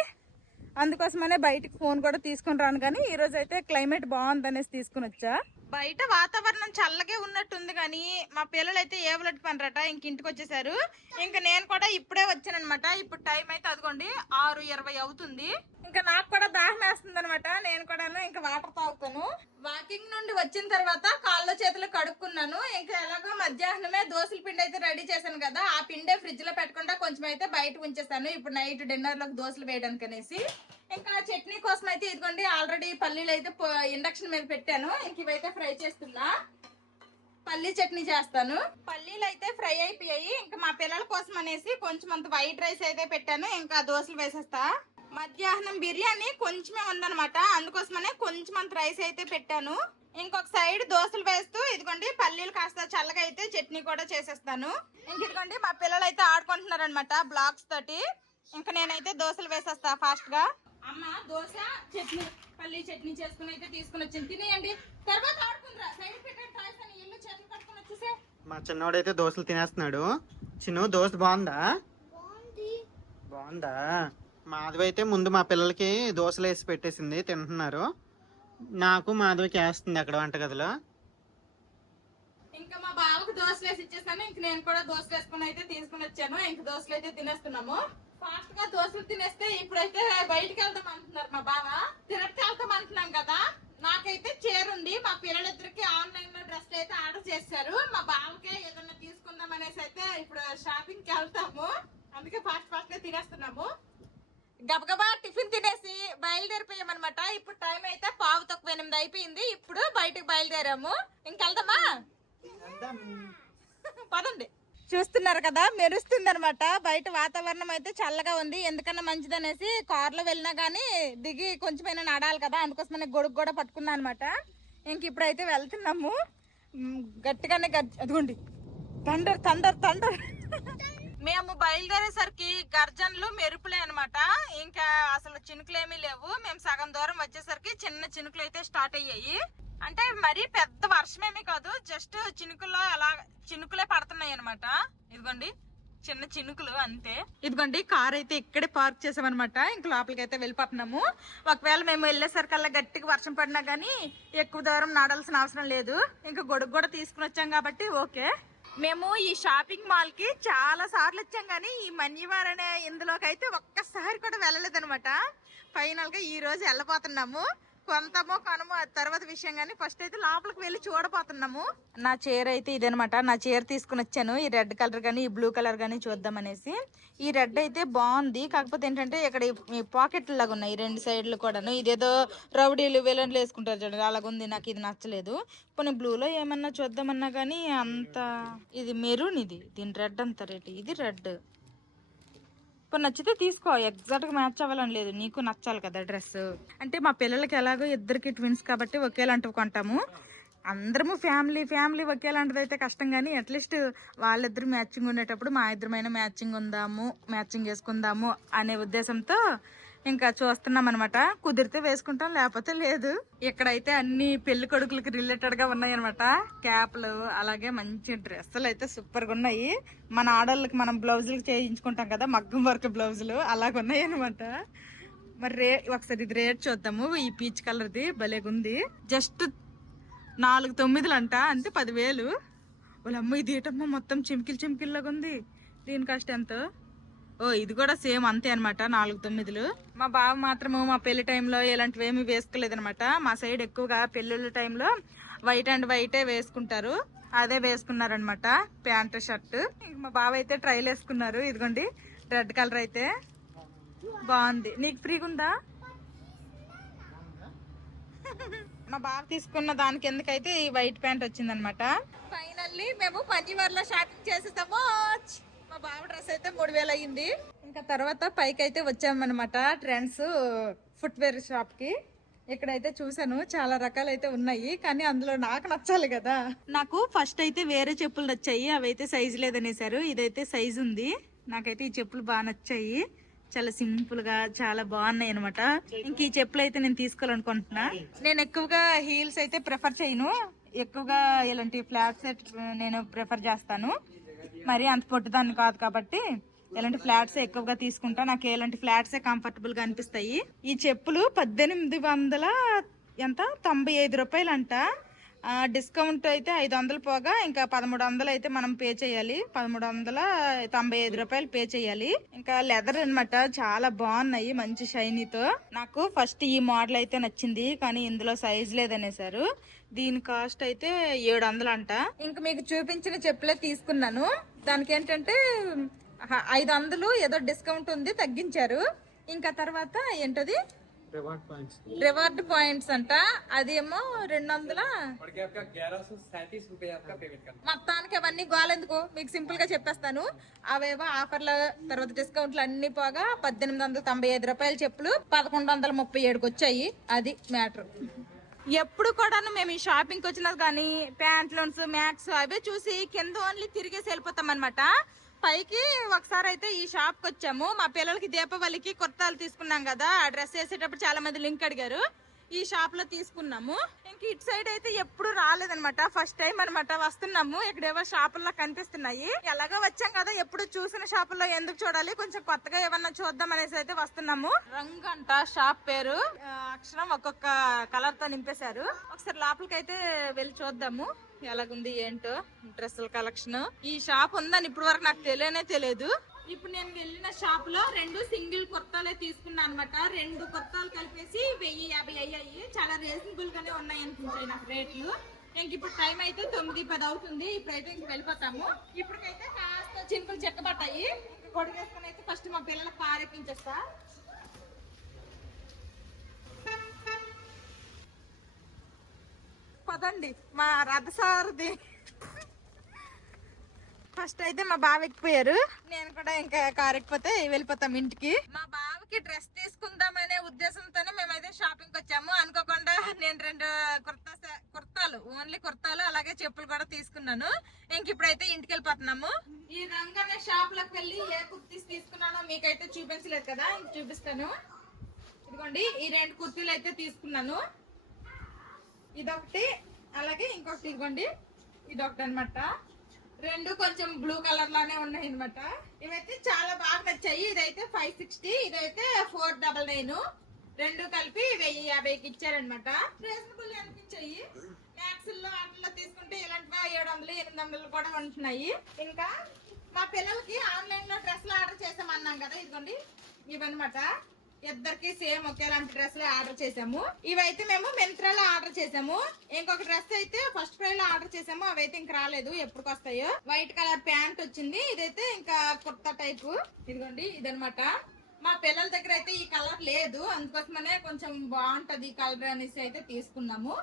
అందుకోసమనే బయటికి ఫోన్ కూడా తీసుకొని రాను. కానీ ఈరోజు అయితే క్లైమేట్ బాగుందనేసి తీసుకుని వచ్చా. బయట వాతావరణం చల్లగే ఉన్నట్టుంది కానీ మా పిల్లలు అయితే ఏవలెట్ పనరట ఇంక ఇంటికి వచ్చేసారు. ఇంకా నేను కూడా ఇప్పుడే వచ్చానమాట. ఇప్పుడు టైం అయితే అదిగోండి 6:20 అవుతుంది. ఇంకా నాకు కూడా దాహం వేస్తుంది అనమాట. నేను కూడా ఇంకా వాటర్ తాగుతాను. వాకింగ్ నుండి వచ్చిన తర్వాత కాళ్ళు చేతులు కడుక్కున్నాను. ఇంకా ఎలాగో మధ్యాహ్నమే దోశల పిండి అయితే రెడీ చేశాను కదా, ఆ పిండే ఫ్రిడ్జ్ లో పెట్టకుండా కొంచెం అయితే బయట ఉంచేసాను. ఇప్పుడు నైట్ డిన్నర్ లోకి దోశలు వేయడానికి అనేసి. ఇంకా చట్నీ కోసం అయితే ఇదిగోండి ఆల్రెడీ పల్లీలు అయితే ఇండక్షన్ మీద పెట్టాను. ఇంక ఇవైతే ఫ్రై చేస్తున్నా. పల్లీ చట్నీ చేస్తాను. పల్లీలు అయితే ఫ్రై అయిపోయాయి. ఇంకా మా పిల్లల కోసం అనేసి కొంచెం అంత వైట్ రైస్ అయితే పెట్టాను. ఇంకా దోశలు వేసేస్తా. మధ్యాహ్నం బిర్యానీ కొంచెమే ఉందనమాట, అందుకోసమనే కొంచెం అంత రైస్ అయితే పెట్టాను. ఇంకొక సైడ్ దోశలు వేస్తూ ఇదిగోండి పల్లీలు కాస్త చల్లగా అయితే చట్నీ కూడా చేసేస్తాను. ఇంక ఇదిగోండి మా పిల్లలు అయితే ఆడుకుంటున్నారు అనమాట బ్లాక్స్ తోటి. ఇంకా నేనైతే దోశలు వేసేస్తా ఫాస్ట్ గా. అమ్మ దోశ చట్నీ పల్లీ చట్నీ చేసుకుని అయితే తీసుకుని వచ్చింది, తినేయండి. తర్వాత ఆడుకుంటారా సైడ్ పెట్టండి, ఇల్లు చేతులు కట్టుకుని వచ్చేసే. మా చిన్నోడైతే దోశలు తినేస్తున్నాడు. చిన్న దోశ బాగుందా? మాధవి అయితే ముందు మా పిల్లలకి దోశలు వేసి పెట్టేసింది, తింటున్నారు. నాకు మాధవికి వేస్తుంది అక్కడ వంటగదిలో. ఇంకా మా బావకు దోశలు వేసి ఇచ్చేస్తాను. ఇంక నేను కూడా దోశలు వేసుకుని అయితే తీసుకుని వచ్చాను. ఇంక దోశలు అయితే తినేస్తున్నాము. ఫాస్ట్ గా దోశలు తినేస్తే ఇప్పుడైతే బయటికి వెళ్దాం అంటున్నారు మా బావ. తిరుపతి వెళ్తాం అంటున్నాం కదా. నాకైతే చేరుంది. మా పిల్లలిద్దరికి ఆన్లైన్ లో డ్రెస్లు అయితే ఆర్డర్ చేశారు. మా బావకే ఏదన్నా తీసుకుందాం అనేసి అయితే ఇప్పుడు షాపింగ్ కి వెళ్తాము. అందుకే ఫాస్ట్ గా తినేస్తున్నాము. గబగబా టిఫిన్ తినేసి బయలుదేరిపోయామన్నమాట. ఇప్పుడు టైం అయితే 7:45 అయిపోయింది. ఇప్పుడు బయటకు బయలుదేరాము. ఇంకెళ్దామా? పదండి. చూస్తున్నారు కదా మెరుస్తుంది అనమాట. బయట వాతావరణం అయితే చల్లగా ఉంది. ఎందుకన్నా మంచిదనేసి కార్లో వెళ్ళినా గానీ దిగి కొంచెమైనా నడాలి కదా, అందుకోసమనే గొడుగు కూడా పట్టుకున్నా అనమాట. ఇంక ఇప్పుడైతే వెళ్తున్నాము. గట్టిగానే అదిగోండి థండర్ మేము బయలుదేరేసరికి గర్జన్లు మెరుపులే అనమాట. ఇంకా అసలు చినుకులేమీ లేవు. మేము సగం దూరం వచ్చేసరికి చిన్న చినుకులు అయితే స్టార్ట్ అయ్యాయి. అంటే మరీ పెద్ద వర్షమేమీ కాదు, జస్ట్ చినుకులే పడుతున్నాయి అనమాట. ఇదిగోండి చిన్న చినుకులు అంతే. ఇదిగోండి కార్ అయితే ఇక్కడే పార్క్ చేసామన్నమాట. ఇంక లోపలికి అయితే వెళ్ళిపోతున్నాము. ఒకవేళ మేము వెళ్ళేసరికల్లా గట్టిగా వర్షం పడినా గానీ ఎక్కువ దూరం నడాల్సిన అవసరం లేదు. ఇంకా గొడుగు కూడా తీసుకుని వచ్చాం కాబట్టి ఓకే. మేము ఈ షాపింగ్ మాల్ కి చాలా సార్లు వచ్చాం కానీ ఈ మన్యవార్ అనే ఇందులోకి అయితే ఒక్కసారి కూడా వెళ్ళలేదనమాట. ఫైనల్ గా ఈ రోజు వెళ్ళబోతున్నాము. కొంతమో కనమో తర్వాత విషయం కానీ ఫస్ట్ అయితే లోపలికి వెళ్ళి చూడబోతున్నాము. నా చీర అయితే ఇదనమాట. నా చీర తీసుకుని వచ్చాను. ఈ రెడ్ కలర్ కానీ ఈ బ్లూ కలర్ కానీ చూద్దాం అనేసి. ఈ రెడ్ అయితే బాగుంది. కాకపోతే ఏంటంటే ఇక్కడ ఈ పాకెట్లు లాగా ఉన్నాయి 2 సైడ్లు కూడాను. ఇదేదో రౌడీలు విలన్లు వేసుకుంటారు చూడండి, అలాగుంది. నాకు ఇది నచ్చలేదు. కొన్ని బ్లూలో ఏమన్నా చూద్దామన్నా కానీ అంత ఇది మెరూన్, దీని రెడ్ అంత రేటు. ఇది రెడ్. ఇప్పుడు నచ్చితే తీసుకో, ఎగ్జాక్ట్గా మ్యాచ్ అవ్వాలని లేదు, నీకు నచ్చాలి కదా డ్రెస్. అంటే మా పిల్లలకి ఎలాగో ఇద్దరికి ట్విన్స్ కాబట్టి ఒకేలాంటివి కొంటాము. అందరము ఫ్యామిలీ ఒకేలాంటిది అయితే కష్టం కానీ అట్లీస్ట్ వాళ్ళిద్దరు మ్యాచింగ్ ఉండేటప్పుడు మా ఇద్దరమైనా మ్యాచింగ్ వేసుకుందాము అనే ఉద్దేశంతో ఇంకా చూస్తున్నాం అనమాట. కుదిరితే వేసుకుంటాం, లేకపోతే లేదు. ఇక్కడైతే అన్ని పెళ్లి కొడుకులకి రిలేటెడ్ గా ఉన్నాయి అనమాట. క్యాప్లు అలాగే మంచి డ్రెస్సులు అయితే సూపర్ గా ఉన్నాయి. మన ఆడవాళ్ళకి మనం బ్లౌజులు చేయించుకుంటాం కదా, మగ్గం వర్క్ బ్లౌజులు అలాగ ఉన్నాయి అనమాట. మరి ఒకసారి ఇది రేట్ చూద్దాము. ఈ పీచ్ కలర్ది భలేగుంది. జస్ట్ 4,900 అంట, అంతే 10,000. వాళ్ళమ్మ ఇది ఏటమ్మా మొత్తం చిమ్కిల్లాగా ఉంది. దీని కాస్ట్ ఎంత? ఓ ఇది కూడా సేమ్ అంతే అనమాట, 4,900. మా బావ మాత్రము మా పెళ్లి టైంలో ఇలాంటివి ఏమి వేసుకోలేదనమాట. మా సైడ్ ఎక్కువగా పెళ్లిళ్ళ టైంలో వైట్ అండ్ వైటే వేసుకుంటారు. అదే వేసుకున్నారనమాట ప్యాంటు షర్ట్. మా బావ అయితే ట్రైల్ వేసుకున్నారు. ఇదిగోండి రెడ్ కలర్ అయితే బాగుంది. నీకు ఫ్రీగా ఉందా? మా బాబు తీసుకున్న దానికి ఎందుకైతే ఈ వైట్ ప్యాంట్ వచ్చిందనమాట. ఫైనల్లీ మేము పంజీవర్లో షాపింగ్ చేసేసాము. మా బాబు డ్రెస్ అయితే 3000 అయ్యింది. ఇంకా తర్వాత పైకి అయితే వచ్చామన్నమాట ట్రెండ్స్ ఫుట్వేర్ షాప్ కి. ఇక్కడైతే చూసాను చాలా రకాలైతే ఉన్నాయి, కానీ అందులో నాకు నచ్చాలి కదా. నాకు ఫస్ట్ అయితే వేరే చెప్పులు నచ్చాయి, అవైతే సైజు లేదనేసారు. ఇదైతే సైజు ఉంది. నాకైతే ఈ చెప్పులు బాగా నచ్చాయి, చాలా సింపుల్ గా చాలా బాగున్నాయి అనమాట. ఇంక ఈ చెప్పులు అయితే నేను తీసుకోవాలనుకుంటున్నా. నేను ఎక్కువగా హీల్స్ అయితే ప్రిఫర్ చేయను, ఎక్కువగా ఇలాంటి ఫ్లాట్ సెట్ నేను ప్రిఫర్ చేస్తాను. మరి అంత పొట్టిదాన్ని కాదు కాబట్టి ఇలాంటి ఫ్లాట్స్ ఎక్కువగా తీసుకుంటా. నాకు ఇలాంటి ఫ్లాట్సే కంఫర్టబుల్ గా అనిపిస్తాయి. ఈ చెప్పులు 1895 రూపాయలు అంట. డిస్కౌంట్ అయితే 500 పోగా ఇంకా 1300 అయితే మనం పే చేయాలి. 1395 రూపాయలు పే చేయాలి. ఇంకా లెదర్ అన్నమాట, చాలా బాగున్నాయి మంచి షైనీతో. నాకు ఫస్ట్ ఈ మోడల్ అయితే నచ్చింది, కానీ ఇందులో సైజ్ లేదనేసారు. దీని కాస్ట్ అయితే 700 అంట. ఇంకా మీకు చూపించిన చెప్పులే తీసుకున్నాను. దానికి ఏంటంటే 500 ఏదో డిస్కౌంట్ ఉంది, తగ్గించారు. ఇంకా తర్వాత ఏంటది రివార్డ్ పాయింట్స్ అంట, అదేమో 200. మొత్తానికి అవన్నీ గోలెందుకు, మీకు సింపుల్ గా చెప్పేస్తాను. అవేవో ఆఫర్ల తర్వాత డిస్కౌంట్లు అన్ని పోగా 1895 రూపాయల చెప్పులు 1137కి వచ్చాయి. అది మ్యాటర్. ఎప్పుడు కూడాను మేము ఈ షాపింగ్కి వచ్చినా కానీ ప్యాంట్లూన్స్ మ్యాక్స్ అవే చూసి కింద ఓన్లీ తిరిగేసి వెళ్ళిపోతాం అనమాట. పైకి ఒకసారి అయితే ఈ షాప్ కి వచ్చాము. మా పిల్లలకి దీపావళికి కుర్తాలు తీసుకున్నాం కదా, ఆ డ్రెస్ వేసేటప్పుడు చాలా మంది లింక్ అడిగారు. ఈ షాప్ లో తీసుకున్నాము. ఇంక ఇటు సైడ్ అయితే ఎప్పుడు రాలేదనమాట, ఫస్ట్ టైం అనమాట వస్తున్నాము. ఇక్కడేవో షాపుల్లో కనిపిస్తున్నాయి. ఎలాగో వచ్చాం కదా, ఎప్పుడు చూసిన షాపుల్లో ఎందుకు చూడాలి, కొంచెం కొత్తగా ఏమన్నా చూద్దాం అనేసి అయితే వస్తున్నాము. రంగ్ అంట షాప్ పేరు, అక్షరం ఒక్కొక్క కలర్ తో నింపేశారు. ఒకసారి లోపలికి అయితే వెళ్ళి చూద్దాము ఎలాగుంది ఏంటో డ్రెస్సుల కలెక్షన్. ఈ షాప్ ఉందని ఇప్పుడు వరకు నాకు తెలియదు. ఇప్పుడు నేను వెళ్ళిన షాప్ లో 2 సింగిల్ కుర్తాలే తీసుకున్నా అనమాట. 2 కుర్తాలు కలిపేసి 1050 అయ్యాయి. చాలా రీజనబుల్ గానే ఉన్నాయి అనిపించాయి నాకు రేట్లు. ఇంక ఇప్పుడు టైం అయితే 9:10 అవుతుంది. ఇప్పుడైతే ఇంక వెళ్ళిపోతాము. ఇప్పటికైతే కాస్త చినుకులు చెక్కబట్టాయి. కొడుకేసుకుని అయితే ఫస్ట్ మా పిల్లలకు పారెక్కించేస్తా. పదండి మా రథసారథి. ఫస్ట్ అయితే మా బావ ఎక్కిపోయారు, నేను కూడా ఇంకా కారు ఎక్కిపోతే వెళ్ళిపోతాం ఇంటికి. మా బావకి డ్రెస్ తీసుకుందామనే ఉద్దేశంతోనే మేమైతే షాపింగ్ వచ్చాము. అనుకోకుండా నేను 2 కుర్తాలు ఓన్లీ కుర్తాలు అలాగే చెప్పులు కూడా తీసుకున్నాను. ఇంక ఇప్పుడైతే ఇంటికి వెళ్ళిపోతున్నాము. ఈ రంగు అనే షాప్ లోకి వెళ్ళి ఏ కుర్తీస్ తీసుకున్నానో మీకైతే చూపించలేదు కదా, ఇంక చూపిస్తాను. ఇదిగోండి ఈ 2 కుర్తీలు అయితే తీసుకున్నాను. ఇదొకటి అలాగే ఇంకొకటి ఇదిగోండి ఇదొకటి అనమాట. 2 కొంచెం బ్లూ కలర్ లానే ఉన్నాయి అనమాట. ఇవైతే చాలా బాగా నచ్చాయి. ఇదైతే 560, ఇదైతే 499. 2 కలిపి 1050కి ఇచ్చారనమాట. రీజనబుల్ అనిపించాయి. మ్యాక్స్ లో వాటిల్లో తీసుకుంటే ఇలాంటివి 700, 800 కూడా ఉంటున్నాయి. ఇంకా మా పిల్లలకి ఆన్లైన్ లో డ్రెస్లు ఆర్డర్ చేసామన్నాం కదా, ఇదిగోండి ఇవన్నమాట. ఇద్దరికి సేమ్ ఒకేలాంటి డ్రెస్లు ఆర్డర్ చేసాము. ఇవైతే మేము మింత్రాలో ఆర్డర్ చేసాము. ఇంకొక డ్రెస్ అయితే ఫస్ట్ ఫ్రై లో ఆర్డర్ చేసాము, అవైతే ఇంక రాలేదు, ఎప్పుడు వస్తాయో. వైట్ కలర్ ప్యాంట్ వచ్చింది. ఇదైతే ఇంకా కుర్తా టైపు. ఇదిగోండి ఇదనమాట. మా పిల్లల దగ్గర అయితే ఈ కలర్ లేదు, అందుకోసమనే కొంచెం బాగుంటది ఈ కలర్ అనేసి అయితే తీసుకున్నాము.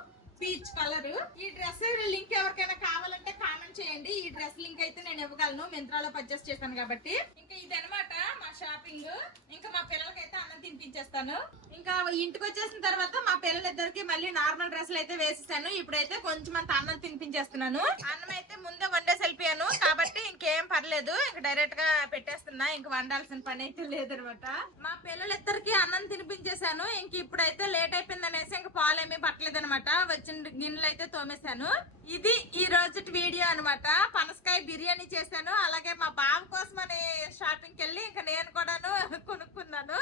Peach colour. ఈ డ్రెస్ లింక్ ఎవరికైనా కావాలంటే కామెంట్ చేయండి. ఈ డ్రెస్ లింక్ అయితే నేను ఇవ్వగలను, మింత్రాలో పర్చేస్ చేశాను కాబట్టి. ఇంకా ఇదనమాట మా షాపింగ్. ఇంకా మా పిల్లలకైతే అన్నం తినిపించేస్తాను. ఇంకా ఇంటికి వచ్చేసిన తర్వాత మా పిల్లలిద్దరికి మళ్ళీ నార్మల్ డ్రెస్లు అయితే వేసేసాను. ఇప్పుడైతే కొంచెం అంత అన్నం తినిపించేస్తున్నాను. అన్నం అయితే ముందే వండేసి వెళ్ళిపోయాను కాబట్టి ఇంకేం పర్లేదు, ఇంక డైరెక్ట్ గా పెట్టేస్తున్నా. ఇంక వండాల్సిన పని అయితే లేదనమాట. మా పిల్లలిద్దరికి అన్నం తినిపించేశాను. ఇంక ఇప్పుడైతే లేట్ అయిపోయింది అనేసి ఇంక పాలేమీ పట్టలేదనమాట. వచ్చిన గిన్నెలు అయితే తోమేశాను. ఇది ఈ రోజు వీడియో అనమాట. పనసకాయ బిర్యానీ చేశాను. అలాగే మా బావ కోసమని షాపింగ్కి వెళ్ళి ఇంకా నేను కూడాను కొనుక్కున్నాను.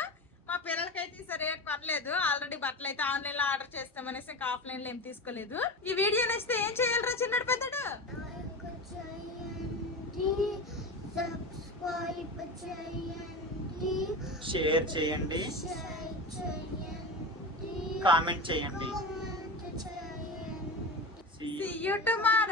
మా పిల్లలకైతే ఈసారి రేట్ పర్లేదు, ఆల్రెడీ బట్టలు అయితే ఆన్లైన్ లో ఆర్డర్ చేస్తామనేసి ఇంకా ఆఫ్లైన్ లో ఏం తీసుకోలేదు. ఈ వీడియో నచ్చితే ఏం చేయాలరా చిన్నడు పెద్దడు? షేర్ చేయండి, కామెంట్ చేయండి. See you tomorrow.